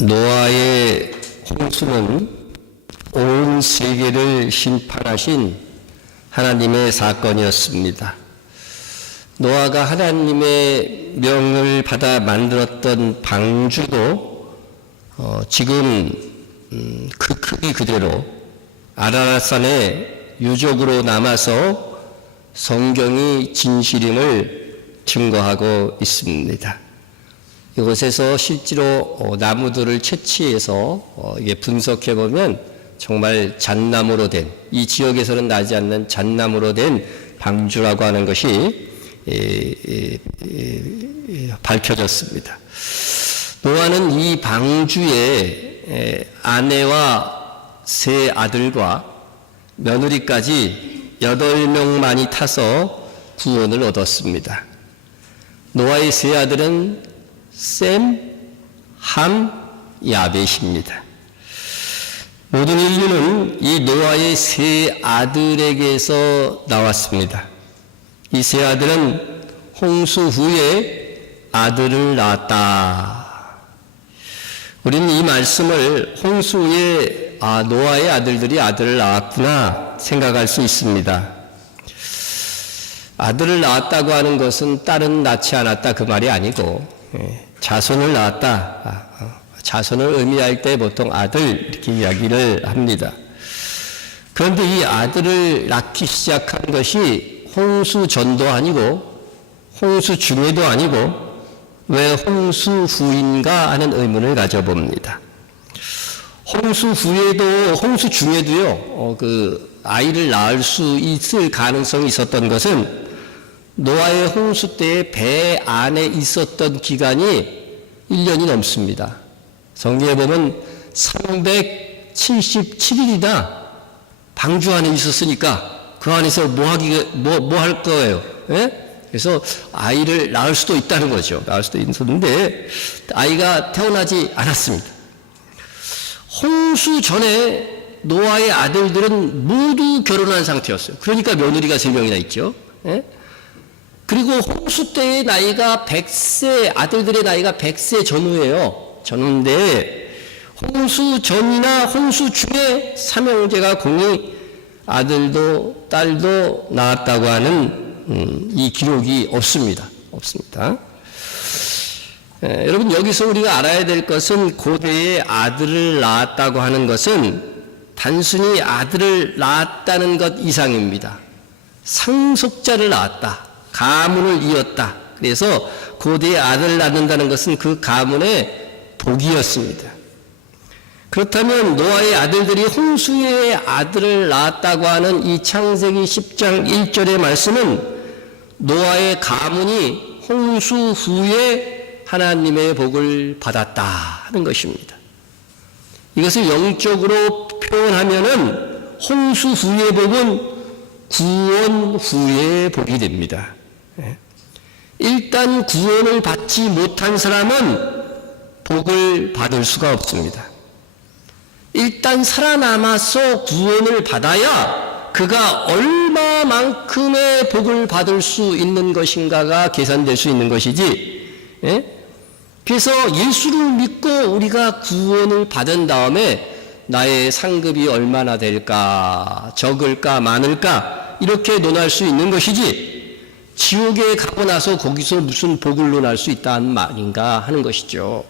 노아의 홍수는 온 세계를 심판하신 하나님의 사건이었습니다. 노아가 하나님의 명을 받아 만들었던 방주도 지금 그 크기 그대로 아라랏산에 유적으로 남아서 성경이 진실임을 증거하고 있습니다. 이곳에서 실제로 나무들을 채취해서 분석해 보면 정말 잣나무로 된, 이 지역에서는 나지 않는 잣나무로 된 방주라고 하는 것이 밝혀졌습니다. 노아는 이 방주에 아내와 세 아들과 며느리까지 8명만이 타서 구원을 얻었습니다. 노아의 세 아들은 셈, 함, 야벳입니다. 모든 인류는 이 노아의 세 아들에게서 나왔습니다. 이 세 아들은 홍수 후에 아들을 낳았다. 우리는 이 말씀을 홍수 후에 노아의 아들들이 아들을 낳았구나 생각할 수 있습니다. 아들을 낳았다고 하는 것은 딸은 낳지 않았다 그 말이 아니고 자손을 낳았다. 자손을 의미할 때 보통 아들 이렇게 이야기를 합니다. 그런데 이 아들을 낳기 시작한 것이 홍수 전도 아니고 홍수 중에도 아니고 왜 홍수 후인가 하는 의문을 가져봅니다. 홍수 후에도 홍수 중에도요 그 아이를 낳을 수 있을 가능성이 있었던 것은 노아의 홍수 때에 배 안에 있었던 기간이 1년이 넘습니다. 성경에 보면 377일이나 방주 안에 있었으니까 그 안에서 뭐 할 거예요? 예? 그래서 아이를 낳을 수도 있다는 거죠. 낳을 수도 있었는데 아이가 태어나지 않았습니다. 홍수 전에 노아의 아들들은 모두 결혼한 상태였어요. 그러니까 며느리가 3명이나 있죠. 예? 그리고 홍수 때의 나이가 100세, 아들들의 나이가 100세 전후예요. 전후인데 홍수 전이나 홍수 중에 삼형제가 공이 아들도 딸도 낳았다고 하는 이 기록이 없습니다. 여러분 여기서 우리가 알아야 될 것은 고대에 아들을 낳았다고 하는 것은 단순히 아들을 낳았다는 것 이상입니다. 상속자를 낳았다. 가문을 이었다. 그래서 고대에 아들을 낳는다는 것은 그 가문의 복이었습니다. 그렇다면 노아의 아들들이 홍수의 아들을 낳았다고 하는 이 창세기 10장 1절의 말씀은 노아의 가문이 홍수 후에 하나님의 복을 받았다 하는 것입니다. 이것을 영적으로 표현하면은 홍수 후의 복은 구원 후의 복이 됩니다. 일단 구원을 받지 못한 사람은 복을 받을 수가 없습니다. 일단 살아남아서 구원을 받아야 그가 얼마만큼의 복을 받을 수 있는 것인가가 계산될 수 있는 것이지. 그래서 예수를 믿고 우리가 구원을 받은 다음에 나의 상급이 얼마나 될까, 적을까, 많을까 이렇게 논할 수 있는 것이지 지옥에 가고 나서 거기서 무슨 복을 논할 수 있다는 말인가 하는 것이죠.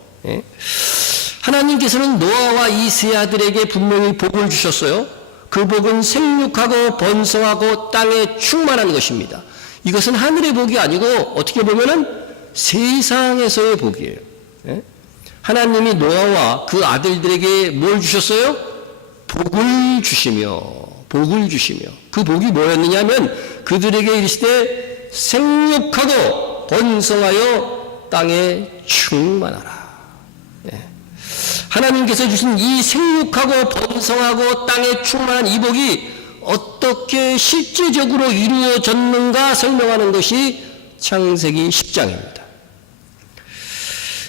하나님께서는 노아와 이 세 아들에게 분명히 복을 주셨어요. 그 복은 생육하고 번성하고 땅에 충만한 것입니다. 이것은 하늘의 복이 아니고 어떻게 보면은 세상에서의 복이에요. 하나님이 노아와 그 아들들에게 뭘 주셨어요? 복을 주시며 그 복이 뭐였느냐 하면 그들에게 이르시되 생육하고 번성하여 땅에 충만하라. 하나님께서 주신 이 생육하고 번성하고 땅에 충만한 이 복이 어떻게 실제적으로 이루어졌는가 설명하는 것이 창세기 10장입니다.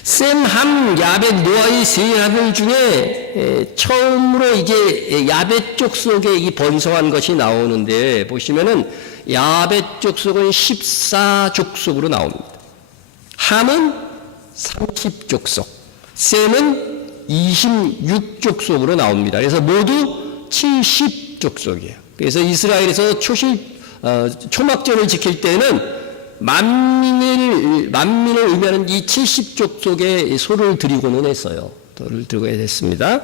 셈, 함, 야벳, 노아의 세 아들 중에 처음으로 이제 야벳 족속에 이 번성한 것이 나오는데 보시면은 야벳 족속은 14족속으로 나옵니다. 함은 30족속, 셈은 26족속으로 나옵니다. 그래서 모두 70족속이에요. 그래서 이스라엘에서 초막절을 지킬 때는 만민을 의미하는 이 70족속의 소를 드리고는 했어요. 소를 드리고 했습니다.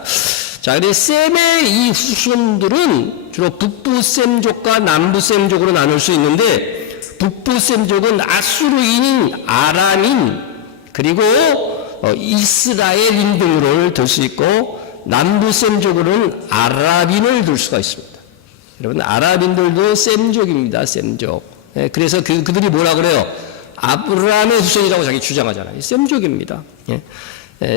자, 그래서 셈의 이 후손들은 주로 북부 셈족과 남부 셈족으로 나눌 수 있는데, 북부 셈족은 아수르인, 아람인, 그리고 이스라엘인 등으로 들 수 있고, 남부 셈족으로는 아랍인을 들 수가 있습니다. 여러분, 아랍인들도 셈족입니다. 셈족. 예, 그래서 그들이 뭐라 그래요? 아브라함의 후손이라고 자기 주장하잖아요. 셈족입니다. 예.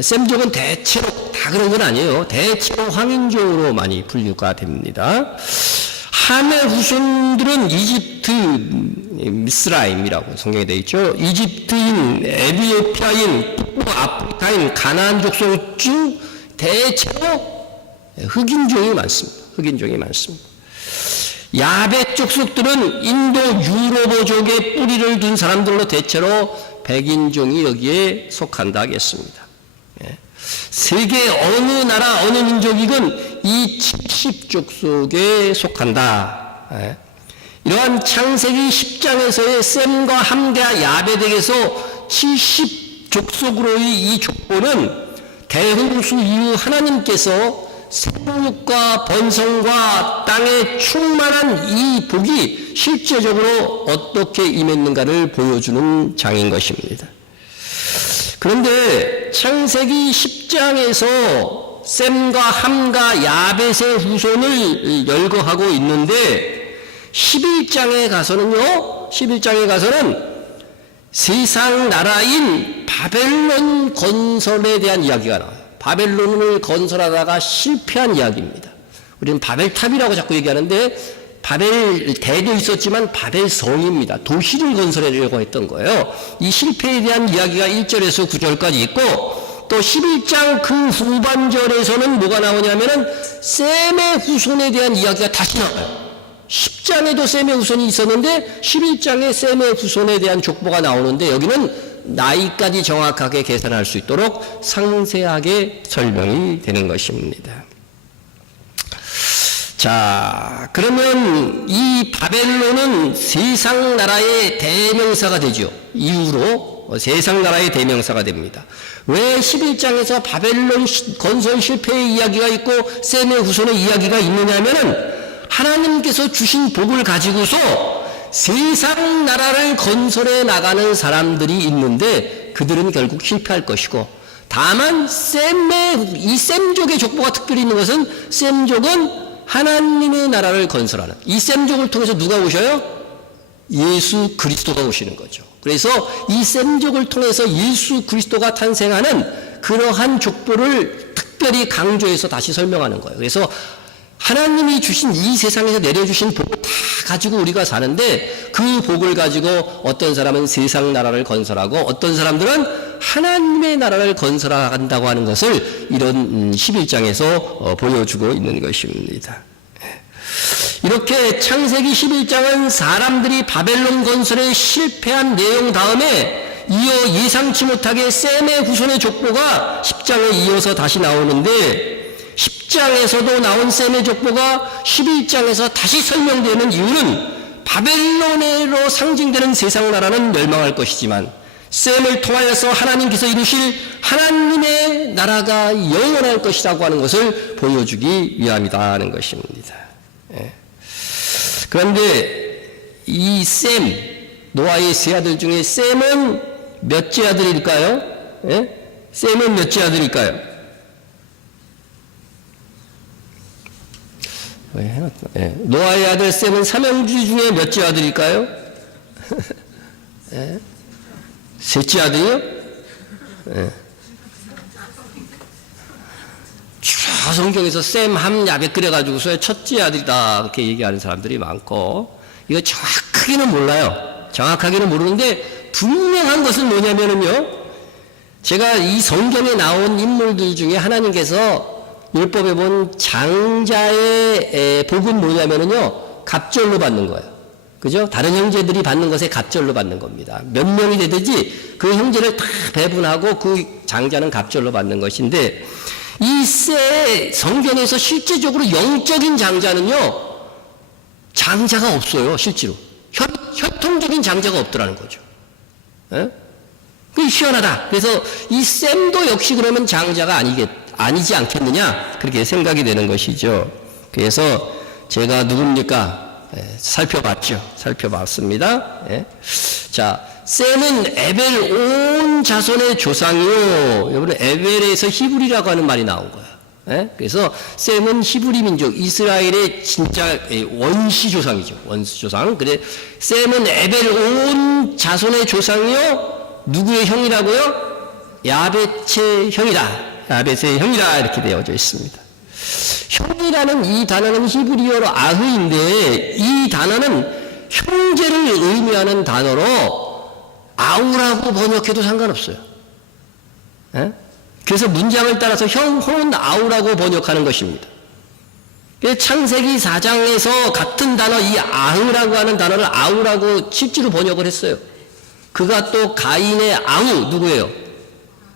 셈족은 대체로 다 그런 건 아니에요. 대체로 황인족으로 많이 분류가 됩니다. 함의 후손들은 이집트 미스라임이라고 성경에 되어 있죠. 이집트인, 에티오피아인, 아프리카인, 가나안 족속 중 대체로 흑인종이 많습니다. 흑인종이 많습니다. 야벳 족속들은 인도 유로보족의 뿌리를 둔 사람들로 대체로 백인종이 여기에 속한다 하겠습니다. 세계 어느 나라 어느 민족이건 이 70족속에 속한다. 이러한 창세기 10장에서의 셈과 함과 야벳에게서 70족속으로의 이 족보는 대홍수 이후 하나님께서 생육과 번성과 땅에 충만한 이 복이 실제적으로 어떻게 임했는가를 보여주는 장인 것입니다. 그런데 창세기 10장에서 셈과 함과 야벳의 후손을 열거하고 있는데 11장에 가서는 세상 나라인 바벨론 건설에 대한 이야기가 나와요. 바벨론을 건설하다가 실패한 이야기입니다. 우리는 바벨탑이라고 자꾸 얘기하는데 바벨 대도 있었지만 바벨성입니다. 도시를 건설하려고 했던 거예요. 이 실패에 대한 이야기가 1절에서 9절까지 있고, 또 11장 그 후반절에서는 뭐가 나오냐면은 셈의 후손에 대한 이야기가 다시 나와요. 10장에도 셈의 후손이 있었는데 11장에 셈의 후손에 대한 족보가 나오는데, 여기는 나이까지 정확하게 계산할 수 있도록 상세하게 설명이 되는 것입니다. 자, 그러면 이 바벨론은 세상 나라의 대명사가 되죠. 이후로 세상 나라의 대명사가 됩니다. 왜 11장에서 바벨론 건설 실패의 이야기가 있고 셈의 후손의 이야기가 있느냐면은 하나님께서 주신 복을 가지고서 세상 나라를 건설해 나가는 사람들이 있는데 그들은 결국 실패할 것이고, 다만 이 셈족의 족보가 특별히 있는 것은 셈족은 하나님의 나라를 건설하는, 이 셈족을 통해서 누가 오셔요? 예수 그리스도가 오시는 거죠. 그래서 이 셈족을 통해서 예수 그리스도가 탄생하는 그러한 족보를 특별히 강조해서 다시 설명하는 거예요. 그래서 하나님이 주신 이 세상에서 내려주신 복을 다 가지고 우리가 사는데, 그 복을 가지고 어떤 사람은 세상 나라를 건설하고 어떤 사람들은 하나님의 나라를 건설한다고 하는 것을 이런 11장에서 보여주고 있는 것입니다. 이렇게 창세기 11장은 사람들이 바벨론 건설에 실패한 내용 다음에 이어 예상치 못하게 셈의 후손의 족보가 10장에 이어서 다시 나오는데, 10장에서도 나온 셈의 족보가 11장에서 다시 설명되는 이유는 바벨론으로 상징되는 세상 나라는 멸망할 것이지만 셈을 통하여서 하나님께서 이루실 하나님의 나라가 영원할 것이라고 하는 것을 보여주기 위함이라는 것입니다. 그런데 이 셈, 노아의 세 아들 중에 셈은 몇째 아들일까요? 셈은 몇째 아들일까요? 노아의 아들 셈은 삼형제 중에 몇째 아들일까요? 셋째 아들이요? 성경에서 셈, 함, 야벳 그래가지고서 첫째 아들이다 그렇게 얘기하는 사람들이 많고, 이거 정확하게는 몰라요. 정확하게는 모르는데 분명한 것은 뭐냐면은요, 제가 이 성경에 나온 인물들 중에 하나님께서 율법에 본 장자의 복은 뭐냐면은요, 갑절로 받는 거예요. 그죠? 다른 형제들이 받는 것에 갑절로 받는 겁니다. 몇 명이 되든지 그 형제를 다 배분하고 그 장자는 갑절로 받는 것인데, 이 성경에서 실제적으로 영적인 장자는요, 장자가 없어요, 실제로. 혈통적인 장자가 없더라는 거죠. 예? 그게 희한하다. 그래서 이 셈도 역시 그러면 장자가 아니지 않겠느냐, 그렇게 생각이 되는 것이죠. 그래서 제가 누굽니까? 살펴봤습니다. 자, 셈은 에벨 온 자손의 조상이요. 여러분, 에벨에서 히브리라고 하는 말이 나온 거야. 그래서 셈은 히브리 민족, 이스라엘의 진짜 원시 조상이죠. 원시 조상. 그래, 셈은 에벨 온 자손의 조상이요. 누구의 형이라고요? 야벳의 형이다. 야벳의 형이다. 이렇게 되어져 있습니다. 형이라는 이 단어는 히브리어로 아흐인데, 이 단어는 형제를 의미하는 단어로 아우라고 번역해도 상관없어요. 그래서 문장을 따라서 형 혹은 아우라고 번역하는 것입니다. 창세기 4장에서 같은 단어, 이 아흐라고 하는 단어를 아우라고 실제로 번역을 했어요. 그가 또 가인의 아우, 누구예요?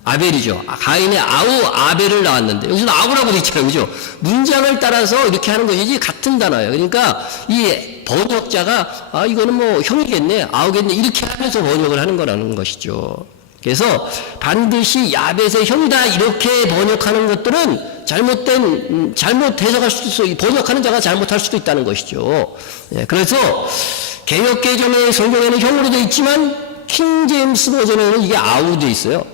아벨이죠. 가인의 아우 아벨을 낳았는데, 여기서는 아우라고 되어 있잖아요. 그죠? 문장을 따라서 이렇게 하는 것이지 같은 단어예요. 그러니까 이 번역자가 이거는 뭐 형이겠네, 아우겠네, 이렇게 하면서 번역을 하는 거라는 것이죠. 그래서 반드시 야벳의 형이다 이렇게 번역하는 것들은 잘못 해석할 수도 있어요. 번역하는 자가 잘못할 수도 있다는 것이죠. 그래서 개역개정의 성경에는 형으로 되어 있지만 킹 제임스 버전에는 이게 아우로 되어 있어요.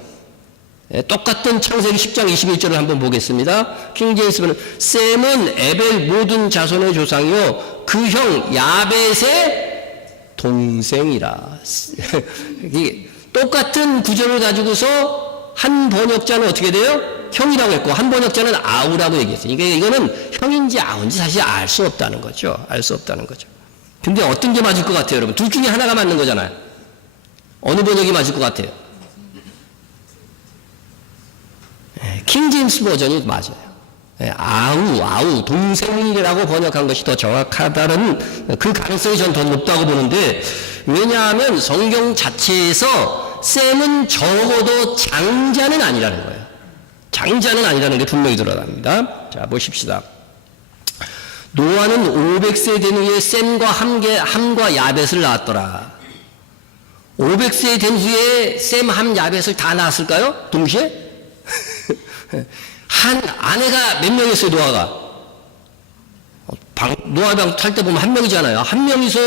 똑같은 창세기 10장 21절을 한번 보겠습니다. 킹 제임스 버전, 셈은 에벨 모든 자손의 조상이요 그 형 야벳의 동생이라. 똑같은 구절을 가지고서 한 번역자는 어떻게 돼요? 형이라고 했고 한 번역자는 아우라고 얘기했어요. 그러니까 이거는 형인지 아우인지 사실 알 수 없다는 거죠. 알 수 없다는 거죠. 근데 어떤 게 맞을 것 같아요, 여러분? 둘 중에 하나가 맞는 거잖아요. 어느 번역이 맞을 것 같아요? 킹 제임스 버전이 맞아요. 아우, 동생이라고 번역한 것이 더 정확하다는 그 가능성이 전 더 높다고 보는데, 왜냐하면 성경 자체에서 셈은 적어도 장자는 아니라는 거예요. 장자는 아니라는 게 분명히 드러납니다. 자, 보십시다. 노아는 500세 된 후에 셈과 함과 야벳을 낳았더라. 500세 된 후에 셈, 함, 야벳을 다 낳았을까요? 동시에? 한 아내가 몇 명이었어요, 노아가? 노아 방 탈 때 보면 한 명이잖아요. 한 명이서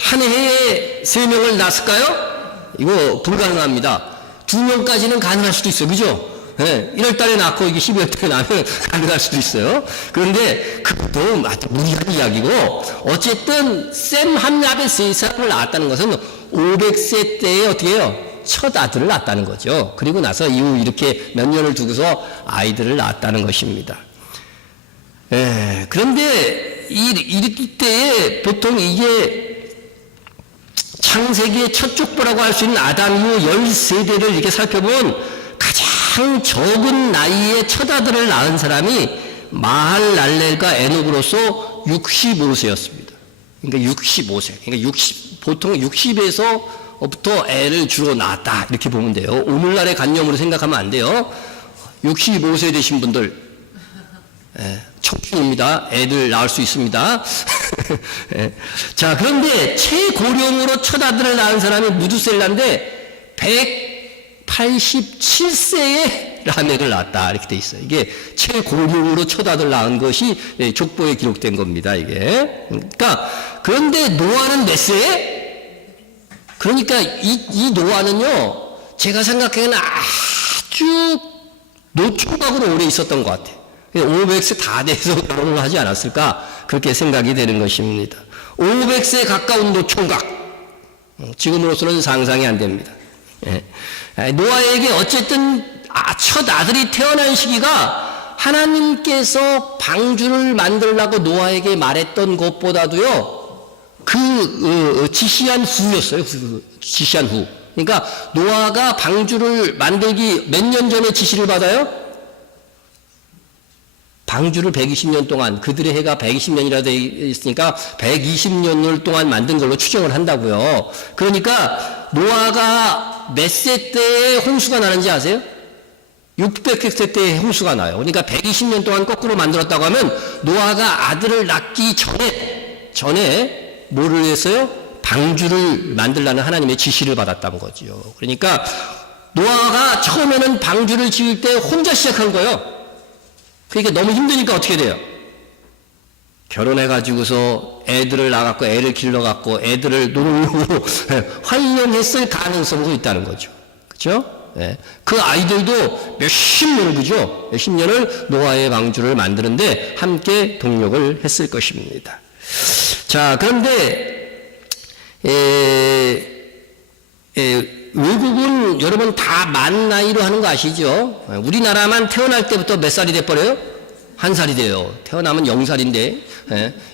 한 해에 3명을 낳았을까요? 이거 불가능합니다. 2명까지는 가능할 수도 있어요. 그죠? 1월 달에 낳고 이게 12월 달에 낳으면 가능할 수도 있어요. 그런데 그것도 무리한 이야기고, 어쨌든 셈, 함, 야벳 세 사람을 낳았다는 것은 500세 때에 어떻게 해요? 첫 아들을 낳았다는 거죠. 그리고 나서 이후 이렇게 몇 년을 두고서 아이들을 낳았다는 것입니다. 그런데 이때에 보통 이게 창세기의 첫 족보라고 할 수 있는 아담 이후 10세대를 이렇게 살펴보면 가장 적은 나이에 첫 아들을 낳은 사람이 마할랄렐과 에녹으로서 65세였습니다. 그러니까 65세. 그러니까 보통 60에서 부터 애를 주로 낳았다 이렇게 보면 돼요. 오늘날의 관념으로 생각하면 안 돼요. 65세 되신 분들 청춘입니다. 애들 낳을 수 있습니다. 자, 그런데 최고령으로 첫 아들을 낳은 사람이 무두셀라인데 187세에 라멕을 낳았다 이렇게 돼 있어요. 이게 최고령으로 첫 아들 낳은 것이 족보에 기록된 겁니다. 이게. 그러니까 그런데 노아는 몇 세에? 그러니까 이 노아는요, 제가 생각하기에는 아주 노총각으로 오래 있었던 것 같아요. 500세 다 돼서 결혼을 하지 않았을까, 그렇게 생각이 되는 것입니다. 500세 가까운 노총각, 지금으로서는 상상이 안 됩니다. 노아에게 어쨌든 첫 아들이 태어난 시기가 하나님께서 방주를 만들라고 노아에게 말했던 것보다도요, 지시한 후였어요. 지시한 후. 그러니까 노아가 방주를 만들기 몇 년 전에 지시를 받아요? 방주를 120년 동안, 그들의 해가 120년이라 되어 있으니까 120년을 동안 만든 걸로 추정을 한다고요. 그러니까 노아가 몇 세 때에 홍수가 나는지 아세요? 600세 때 홍수가 나요. 그러니까 120년 동안 거꾸로 만들었다고 하면 노아가 아들을 낳기 전에 뭐를 했어요? 방주를 만들라는 하나님의 지시를 받았다는 거죠. 그러니까 노아가 처음에는 방주를 지을 때 혼자 시작한 거예요. 그러니까 너무 힘드니까 어떻게 돼요? 결혼해가지고서 애들을 낳았고 애를 길러갖고 애들을 노릇노릇 활용했을 가능성도 있다는 거죠. 그렇죠? 예. 그 아이들도 몇십 년을, 그죠? 몇십 년을 노아의 방주를 만드는데 함께 동력을 했을 것입니다. 자, 그런데 외국은 여러분 다 만 나이로 하는 거 아시죠? 우리나라만 태어날 때부터 몇 살이 돼버려요? 1살이 돼요. 태어나면 0살인데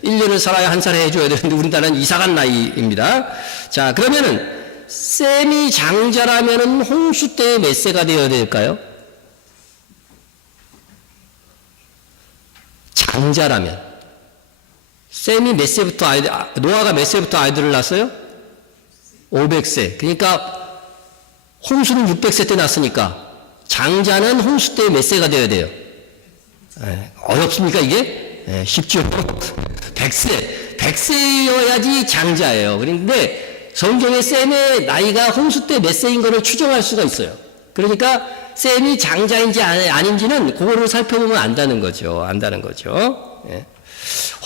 1년을 살아야 1살에 해줘야 되는데 우리나라는 이상한 나이입니다. 자, 그러면은 셈이 장자라면은 홍수 때 몇 세가 되어야 될까요? 장자라면 셈이 몇 세부터 노아가 몇 세부터 아이들을 낳았어요? 500세. 그러니까 홍수는 600세 때 났으니까 장자는 홍수 때 몇 세가 되어야 돼요? 어렵습니까 이게? 쉽죠. 100세여야지 장자예요. 그런데 성경에 셈의 나이가 홍수 때 몇 세인 것을 추정할 수가 있어요. 그러니까 셈이 장자인지 아닌지는 그거를 살펴보면 안다는 거죠. 예.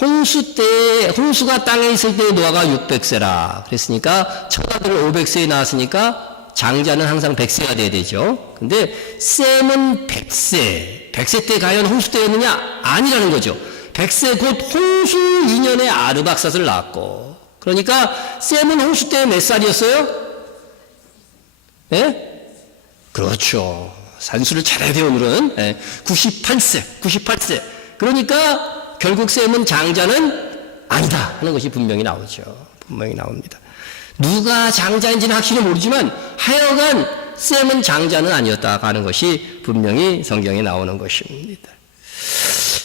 홍수가 땅에 있을 때 노아가 600세라 그랬으니까 첫 아들을 500세에 낳았으니까 장자는 항상 100세가 돼야 되죠. 근데 셈은 100세 때 과연 홍수 때였느냐? 아니라는 거죠. 100세 곧 홍수 2년에 아르박삿을 낳았고, 그러니까 셈은 홍수 때 몇 살이었어요? 예? 그렇죠. 산수를 잘해야 돼요, 오늘은. 98세. 그러니까 결국 셈은 장자는 아니다 하는 것이 분명히 나오죠. 분명히 나옵니다. 누가 장자인지는 확실히 모르지만 하여간 셈은 장자는 아니었다 하는 것이 분명히 성경에 나오는 것입니다.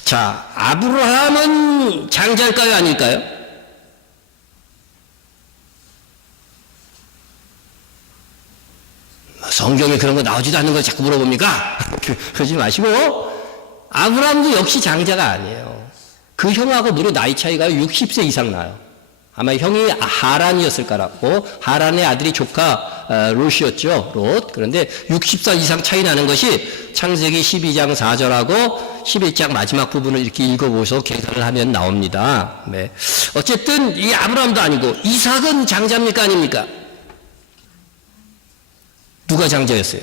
자, 아브라함은 장자일까요, 아닐까요? 성경에 그런 거 나오지도 않는 걸 자꾸 물어봅니까? 그러지 마시고, 아브라함도 역시 장자가 아니에요. 그 형하고 무려 나이 차이가 60세 이상 나요. 아마 형이 하란이었을 거라고. 하란의 아들이 조카 롯이었죠. 롯. 그런데 60살 이상 차이 나는 것이 창세기 12장 4절하고 11장 마지막 부분을 이렇게 읽어보셔서 계산을 하면 나옵니다. 네. 어쨌든 이 아브라함도 아니고 이삭은 장자입니까 아닙니까? 누가 장자였어요?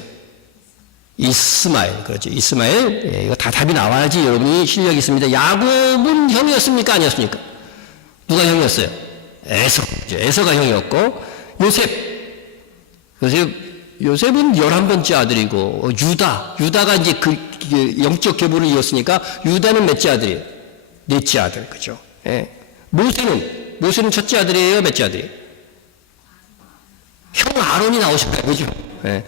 이스마엘. 그렇죠. 이스마엘. 예, 이거 다 답이 나와야지 여러분이 실력이 있습니다. 야곱은 형이었습니까 아니었습니까? 누가 형이었어요? 에서가 형이었고, 요셉은 11번째 아들이고, 유다가 이제 그 영적 계보를 이었으니까, 유다는 몇째 아들이에요? 넷째 아들, 그죠? 예. 모세는 첫째 아들이에요? 몇째 아들이에요? 형 아론이 나오셨어요, 그죠? 예.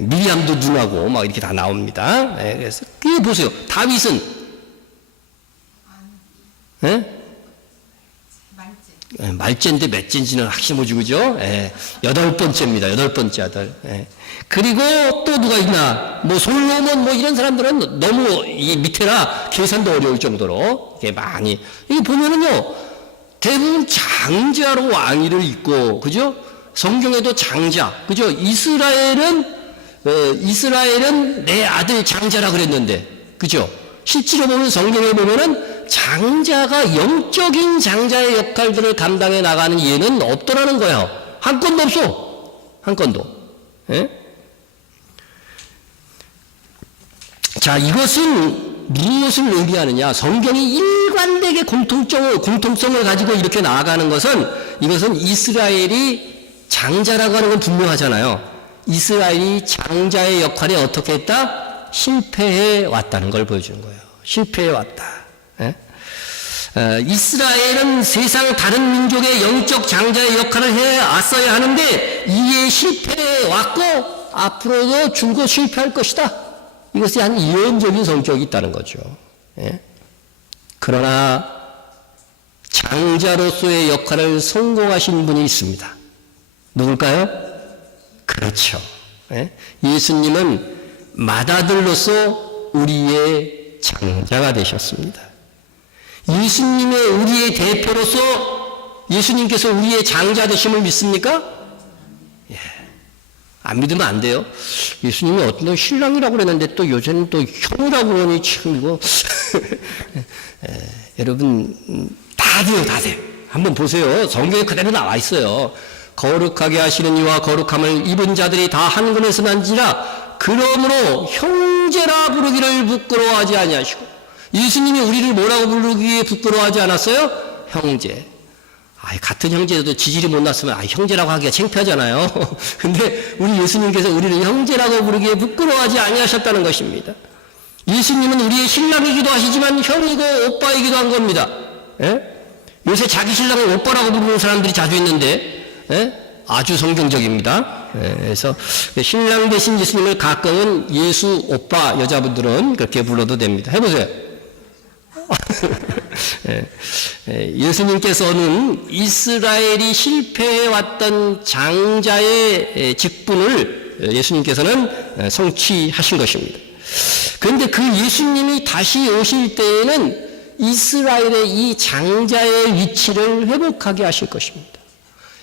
미리암도 누나고, 막 이렇게 다 나옵니다. 예. 그래서, 그게 보세요. 다윗은, 예? 말째인데 몇째인지는 확실히 모르죠, 그죠? 예, 8번째입니다. 8번째 아들. 예. 그리고 또 누가 있나? 뭐, 솔로몬, 뭐, 이런 사람들은 너무 이 밑에라 계산도 어려울 정도로, 이게 많이. 이게 보면은요, 대부분 장자로 왕위를 잇고, 그죠? 성경에도 장자, 그죠? 이스라엘은 내 아들 장자라 그랬는데, 그죠? 실제로 보면 성경에 보면은 장자가 영적인 장자의 역할들을 감당해 나가는 예는 없더라는 거예요. 한 건도 없어. 한 건도. 예? 자, 이것은 무엇을 의미하느냐? 성경이 일관되게 공통성을 가지고 이렇게 나아가는 것은 이것은 이스라엘이 장자라고 하는 건 분명하잖아요. 이스라엘이 장자의 역할에 어떻게 했다? 실패해 왔다는 걸 보여주는 거예요. 실패해 왔다. 예? 이스라엘은 세상 다른 민족의 영적 장자의 역할을 해 왔어야 하는데 이에 실패해 왔고 앞으로도 줄곧 실패할 것이다. 이것이 한 예언적인 성격이 있다는 거죠. 예? 그러나 장자로서의 역할을 성공하신 분이 있습니다. 누굴까요? 그렇죠. 예? 예수님은 맏아들로서 우리의 장자가 되셨습니다. 예수님의 우리의 대표로서 예수님께서 우리의 장자 되심을 믿습니까? 예. 안 믿으면 안 돼요. 예수님이 어떤 날 신랑이라고 그랬는데 또 요새는 또 형이라고 그러니 참 이거 여러분 다 돼요, 다 돼. 한번 보세요. 성경에 그대로 나와 있어요. 거룩하게 하시는 이와 거룩함을 입은 자들이 다 한 근에서 난지라 그러므로 형제라 부르기를 부끄러워하지 아니하시고 예수님이 우리를 뭐라고 부르기에 부끄러워하지 않았어요? 형제. 같은 형제도 지질이 못 났으면 형제라고 하기가 창피하잖아요. 근데 우리 예수님께서 우리를 형제라고 부르기에 부끄러워하지 아니하셨다는 것입니다. 예수님은 우리의 신랑이기도 하시지만 형이고 오빠이기도 한 겁니다. 예? 요새 자기 신랑을 오빠라고 부르는 사람들이 자주 있는데 아주 성경적입니다. 그래서 신랑 대신 예수님을 가끔은 예수 오빠 여자분들은 그렇게 불러도 됩니다. 해보세요. 예수님께서는 이스라엘이 실패해왔던 장자의 직분을 예수님께서는 성취하신 것입니다. 그런데 그 예수님이 다시 오실 때에는 이스라엘의 이 장자의 위치를 회복하게 하실 것입니다.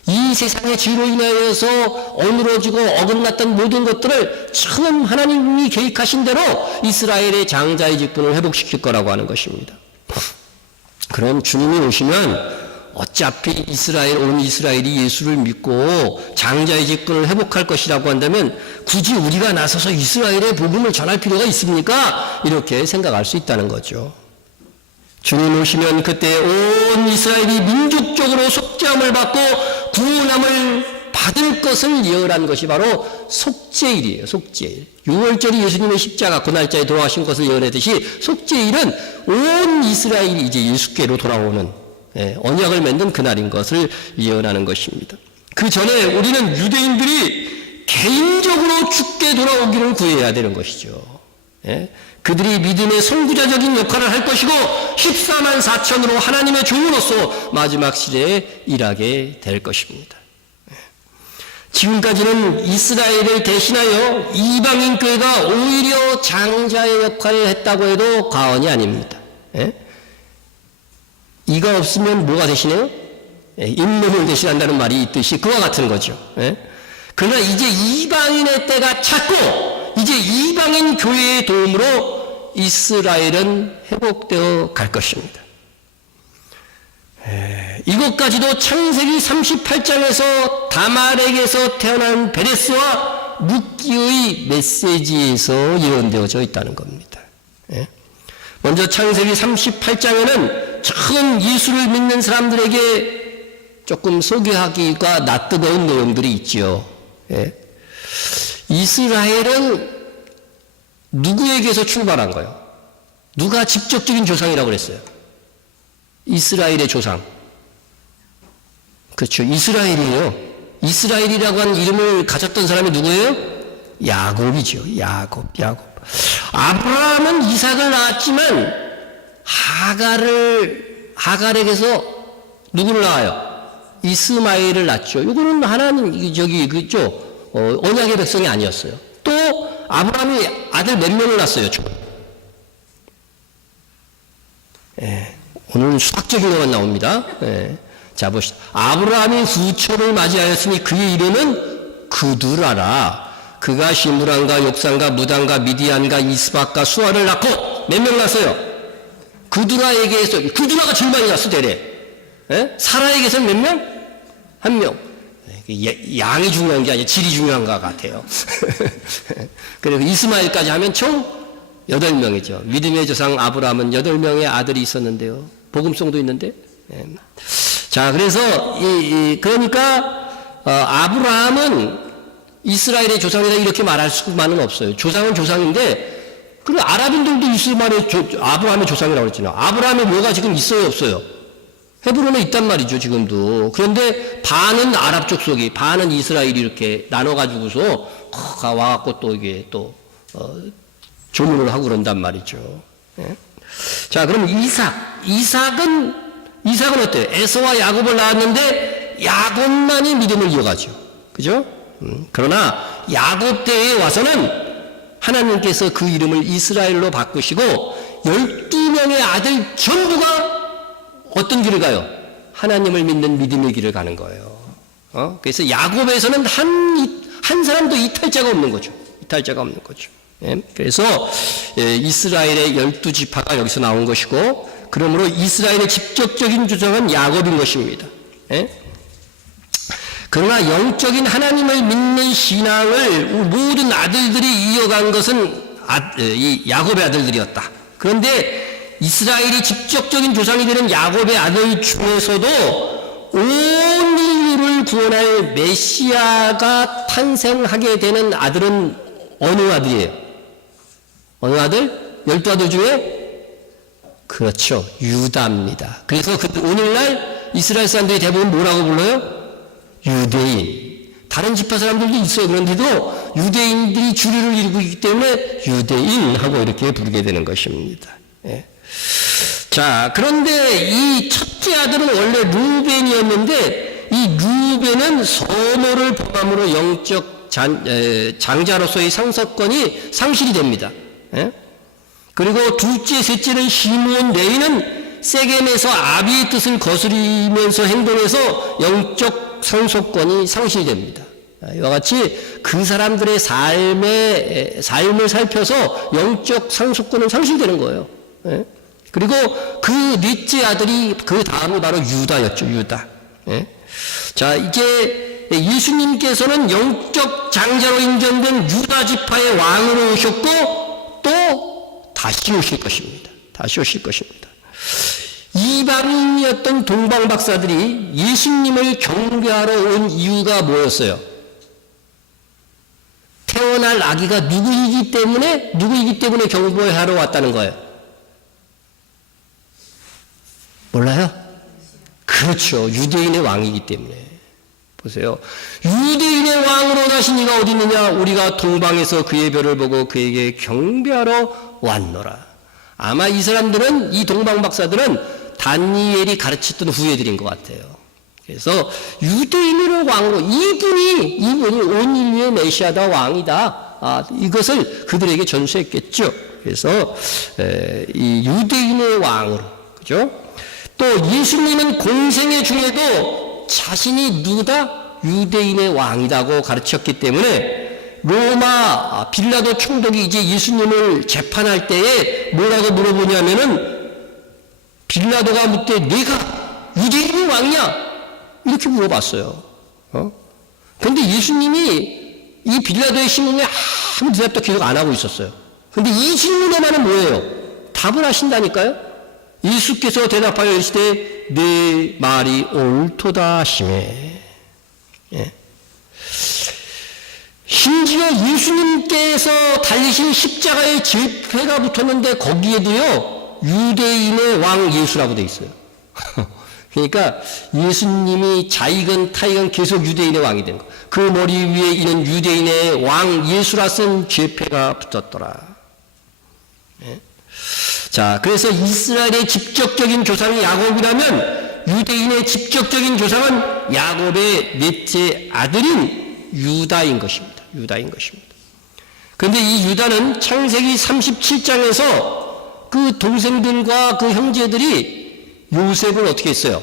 이 세상의 죄로 인하여서 어누러지고 어긋났던 모든 것들을 처음 하나님이 계획하신 대로 이스라엘의 장자의 직분을 회복시킬 거라고 하는 것입니다. 그럼 주님이 오시면 어차피 온 이스라엘이 예수를 믿고 장자의 직분을 회복할 것이라고 한다면 굳이 우리가 나서서 이스라엘의 복음을 전할 필요가 있습니까? 이렇게 생각할 수 있다는 거죠. 주님 오시면 그때 온 이스라엘이 민족적으로 속죄함을 받고 구원함을 받을 것을 예언한 것이 바로 속죄일이에요. 속죄일. 6월절이 예수님의 십자가 고날짜에 돌아가신 것을 예언했듯이 속죄일은 온 이스라엘이 이제 예수께로 돌아오는 언약을 맺는 그날인 것을 예언하는 것입니다. 그 전에 우리는 유대인들이 개인적으로 주께 돌아오기를 구해야 되는 것이죠. 그들이 믿음의 선구자적인 역할을 할 것이고 14만 4천으로 하나님의 종으로서 마지막 시대에 일하게 될 것입니다. 지금까지는 이스라엘을 대신하여 이방인 교회가 오히려 장자의 역할을 했다고 해도 과언이 아닙니다. 이가 없으면 뭐가 대신해요? 잇몸을 대신한다는 말이 있듯이 그와 같은 거죠. 그러나 이제 이방인의 때가 찼고 이제 이방인 교회의 도움으로 이스라엘은 회복되어 갈 것입니다. 이것까지도 창세기 38장에서 다말에게서 태어난 베레스와 룻기의 메시지에서 예언되어져 있다는 겁니다. 먼저 창세기 38장에는 처음 예수를 믿는 사람들에게 조금 소개하기가 낯뜨거운 내용들이 있지요. 이스라엘은 누구에게서 출발한 거예요? 누가 직접적인 조상이라고 그랬어요? 이스라엘의 조상. 그렇죠. 이스라엘이에요. 이스라엘이라고 하는 이름을 가졌던 사람이 누구예요? 야곱이죠. 야곱. 아브라함은 이삭을 낳았지만 하갈에게서 누구를 낳아요? 이스마엘을 낳죠. 이거는 하나님 언약의 백성이 아니었어요. 또 아브라함이 아들 몇 명을 낳았어요? 오늘 수학적인 것만 나옵니다. 자 보시다. 아브라함이 후초를 맞이하였으니 그의 이름은 그두라라. 그가 시므란과 욕산과 무단과 미디안과 이스박과 수아를 낳고 몇 명 낳았어요? 그두라에게서 그두라가 제일 많이 낳았어 대래. 사라에게서는 몇 명? 한 명. 양이 중요한 게 아니라 질이 중요한 것 같아요. 그리고 이스마엘까지 하면 총 8명이죠. 믿음의 조상 아브라함은 8명의 아들이 있었는데요. 복음성도 있는데. 자, 그래서 그러니까 아브라함은 이스라엘의 조상이다 이렇게 말할 수만은 없어요. 조상은 조상인데 그리고 아랍인들도 이스마엘의 아브라함의 조상이라고 그랬잖아요. 아브라함의 묘가 지금 있어요, 없어요? 헤브론에 있단 말이죠, 지금도. 그런데 반은 아랍 쪽 속이, 반은 이스라엘이 이렇게 나눠가지고서 와갖고 또 이게 또 조문을 하고 그런단 말이죠. 자, 그럼 이삭은 어때요? 에서와 야곱을 낳았는데 야곱만이 믿음을 이어가죠. 그죠? 그러나 야곱 때에 와서는 하나님께서 그 이름을 이스라엘로 바꾸시고 12명의 아들 전부가 어떤 길을 가요? 하나님을 믿는 믿음의 길을 가는 거예요. 그래서 야곱에서는 한 사람도 이탈자가 없는 거죠. 이탈자가 없는 거죠. 예? 그래서 이스라엘의 12지파가 여기서 나온 것이고, 그러므로 이스라엘의 직접적인 주장은 야곱인 것입니다. 예? 그러나 영적인 하나님을 믿는 신앙을 모든 아들들이 이어간 것은 이 야곱의 아들들이었다. 그런데 이스라엘이 직접적인 조상이 되는 야곱의 아들 중에서도 온 인류를 구원할 메시아가 탄생하게 되는 아들은 어느 아들이에요? 어느 아들? 12아들 중에? 그렇죠. 유다입니다. 그래서 오늘날 이스라엘 사람들이 대부분 뭐라고 불러요? 유대인. 다른 지파 사람들도 있어요. 그런데도 유대인들이 주류를 이루고 있기 때문에 유대인하고 이렇게 부르게 되는 것입니다. 예. 자, 그런데 이 첫째 아들은 원래 루벤이었는데, 이 루벤은 서모를 범함으로 영적 장자로서의 상속권이 상실이 됩니다. 예? 그리고 둘째, 셋째는 시므온, 레위는 세겜에서 아비의 뜻을 거스리면서 행동해서 영적 상속권이 상실이 됩니다. 이와 같이 그 사람들의 삶을 살펴서 영적 상속권은 상실되는 거예요. 예? 그리고 그 넷째 아들이 그 다음이 바로 유다였죠. 유다. 예? 자, 이제 예수님께서는 영적 장자로 인정된 유다 지파의 왕으로 오셨고 또 다시 오실 것입니다. 다시 오실 것입니다. 이방인이었던 동방 박사들이 예수님을 경배하러 온 이유가 뭐였어요? 태어날 아기가 누구이기 때문에 경배하러 왔다는 거예요. 몰라요? 그렇죠. 유대인의 왕이기 때문에. 보세요. 유대인의 왕으로 나신 이가 어디 있느냐? 우리가 동방에서 그의 별을 보고 그에게 경배하러 왔노라. 아마 이 사람들은, 이 동방 박사들은 다니엘이 가르쳤던 후예들인 것 같아요. 그래서 유대인의 왕으로 이분이 온 인류의 메시아다, 왕이다. 이것을 그들에게 전수했겠죠. 그래서 이 유대인의 왕으로, 그죠? 또 예수님은 공생애 중에도 자신이 누구다? 유대인의 왕이라고 가르쳤기 때문에 로마 빌라도 총독이 이제 예수님을 재판할 때에 뭐라고 물어보냐면은 빌라도가 묻되 네가 유대인의 왕이냐? 이렇게 물어봤어요. 그런데 예수님이 이 빌라도의 신문에 아무 대답도 계속 안 하고 있었어요. 그런데 이 질문에만은 뭐예요? 답을 하신다니까요? 예수께서 대답하여 이르시되 네 말이 옳도다 하시매. 예. 심지어 예수님께서 달리신 십자가에 제패가 붙었는데 거기에도요 유대인의 왕 예수라고 돼 있어요. 그러니까 예수님이 자익은 타익은 계속 유대인의 왕이 된 거. 그 머리 위에 있는 유대인의 왕 예수라 쓴 제패가 붙었더라. 예. 자, 그래서 이스라엘의 직접적인 조상이 야곱이라면 유대인의 직접적인 조상은 야곱의 넷째 아들인 유다인 것입니다. 유다인 것입니다. 그런데 이 유다는 창세기 37장에서 그 동생들과 그 형제들이 요셉을 어떻게 했어요?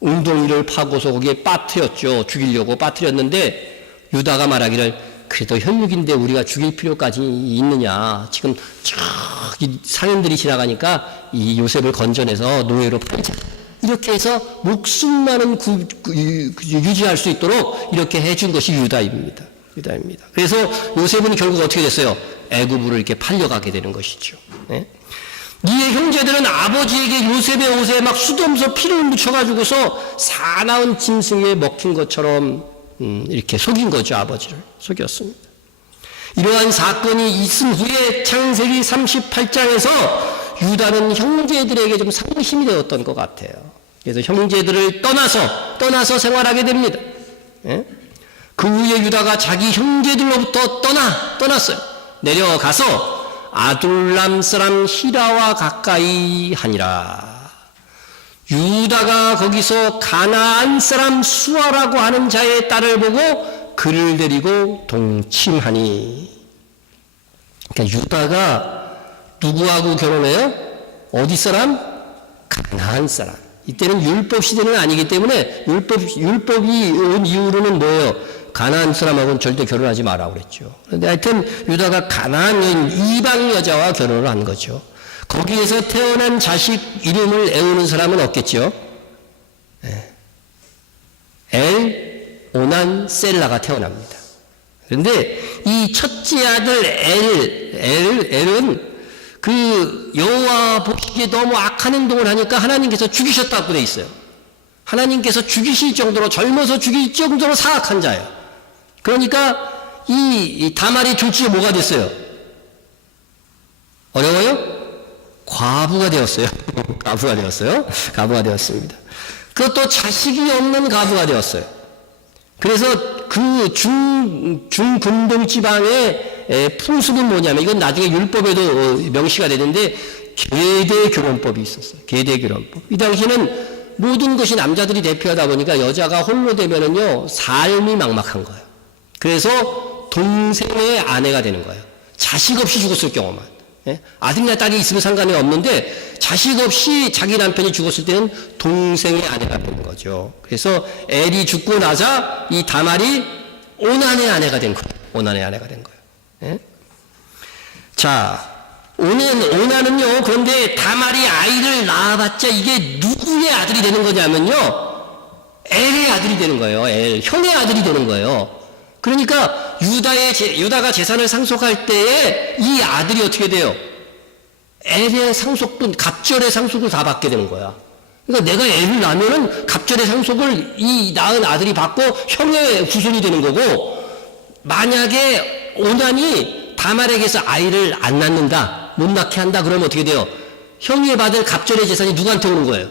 웅덩이를 파고서 거기에 빠뜨렸죠. 죽이려고 빠뜨렸는데 유다가 말하기를 그래도 혈육인데 우리가 죽일 필요까지 있느냐. 지금 저기 상인들이 지나가니까 이 요셉을 건져내서 노예로 팔자. 이렇게 해서 목숨만은 유지할 수 있도록 이렇게 해준 것이 유다입니다. 유다입니다. 그래서 요셉은 결국 어떻게 됐어요? 애굽으로 이렇게 팔려가게 되는 것이죠. 네? 이의 형제들은 아버지에게 요셉의 옷에 막 수도면서 피를 묻혀가지고서 사나운 짐승에 먹힌 것처럼 이렇게 속인 거죠. 아버지를 속였습니다. 이러한 사건이 있은 후에 창세기 38장에서 유다는 형제들에게 좀 상심이 되었던 것 같아요. 그래서 형제들을 떠나서 생활하게 됩니다. 예? 그 후에 유다가 자기 형제들로부터 떠났어요. 내려가서 아둘람 사람 히라와 가까이 하니라. 유다가 거기서 가나안 사람 수아라고 하는 자의 딸을 보고 그를 데리고 동침하니. 그러니까 유다가 누구하고 결혼해요? 어디 사람? 가나안 사람. 이때는 율법 시대는 아니기 때문에 율법이 온 이후로는 뭐예요? 가나안 사람하고는 절대 결혼하지 마라고 그랬죠. 그런데 하여튼 유다가 가나안 여인 이방 여자와 결혼을 한 거죠. 거기에서 태어난 자식 이름을 애우는 사람은 없겠죠. 엘, 오난, 셀라가 태어납니다. 그런데 이 첫째 아들 엘은 그 여호와 보시기에 너무 악한 행동을 하니까 하나님께서 죽이셨다고 돼 있어요. 하나님께서 죽이실 정도로, 젊어서 죽일 정도로 사악한 자예요. 그러니까 이 다말이 졸지에 뭐가 됐어요? 어려워요? 과부가 되었어요. 과부가 되었어요. 과부가 되었습니다. 그것도 자식이 없는 과부가 되었어요. 그래서 그 중근동 지방의 풍습은 뭐냐면, 이건 나중에 율법에도 명시가 되는데, 계대 결혼법이 있었어요. 계대 결혼법. 이 당시에는 모든 것이 남자들이 대표하다 보니까 여자가 홀로 되면은요, 삶이 막막한 거예요. 그래서 동생의 아내가 되는 거예요. 자식 없이 죽었을 경우만. 아들이나 딸이 있으면 상관이 없는데 자식 없이 자기 남편이 죽었을 때는 동생의 아내가 되는 거죠. 그래서 엘이 죽고 나자 이 다말이 오난의 아내가 된 거예요. 오난의 아내가 된 거예요. 자, 오난은요, 그런데 다말이 아이를 낳아봤자 이게 누구의 아들이 되는 거냐면요, 엘의 아들이 되는 거예요. 엘, 형의 아들이 되는 거예요. 그러니까 유다가 재산을 상속할 때에 이 아들이 어떻게 돼요? 엘의 상속도, 갑절의 상속을 다 받게 되는 거야. 그러니까 내가 애를 낳으면은 갑절의 상속을 이 낳은 아들이 받고 형의 후손이 되는 거고, 만약에 오난이 다말에게서 아이를 안 낳는다, 못 낳게 한다, 그러면 어떻게 돼요? 형이 받을 갑절의 재산이 누구한테 오는 거예요?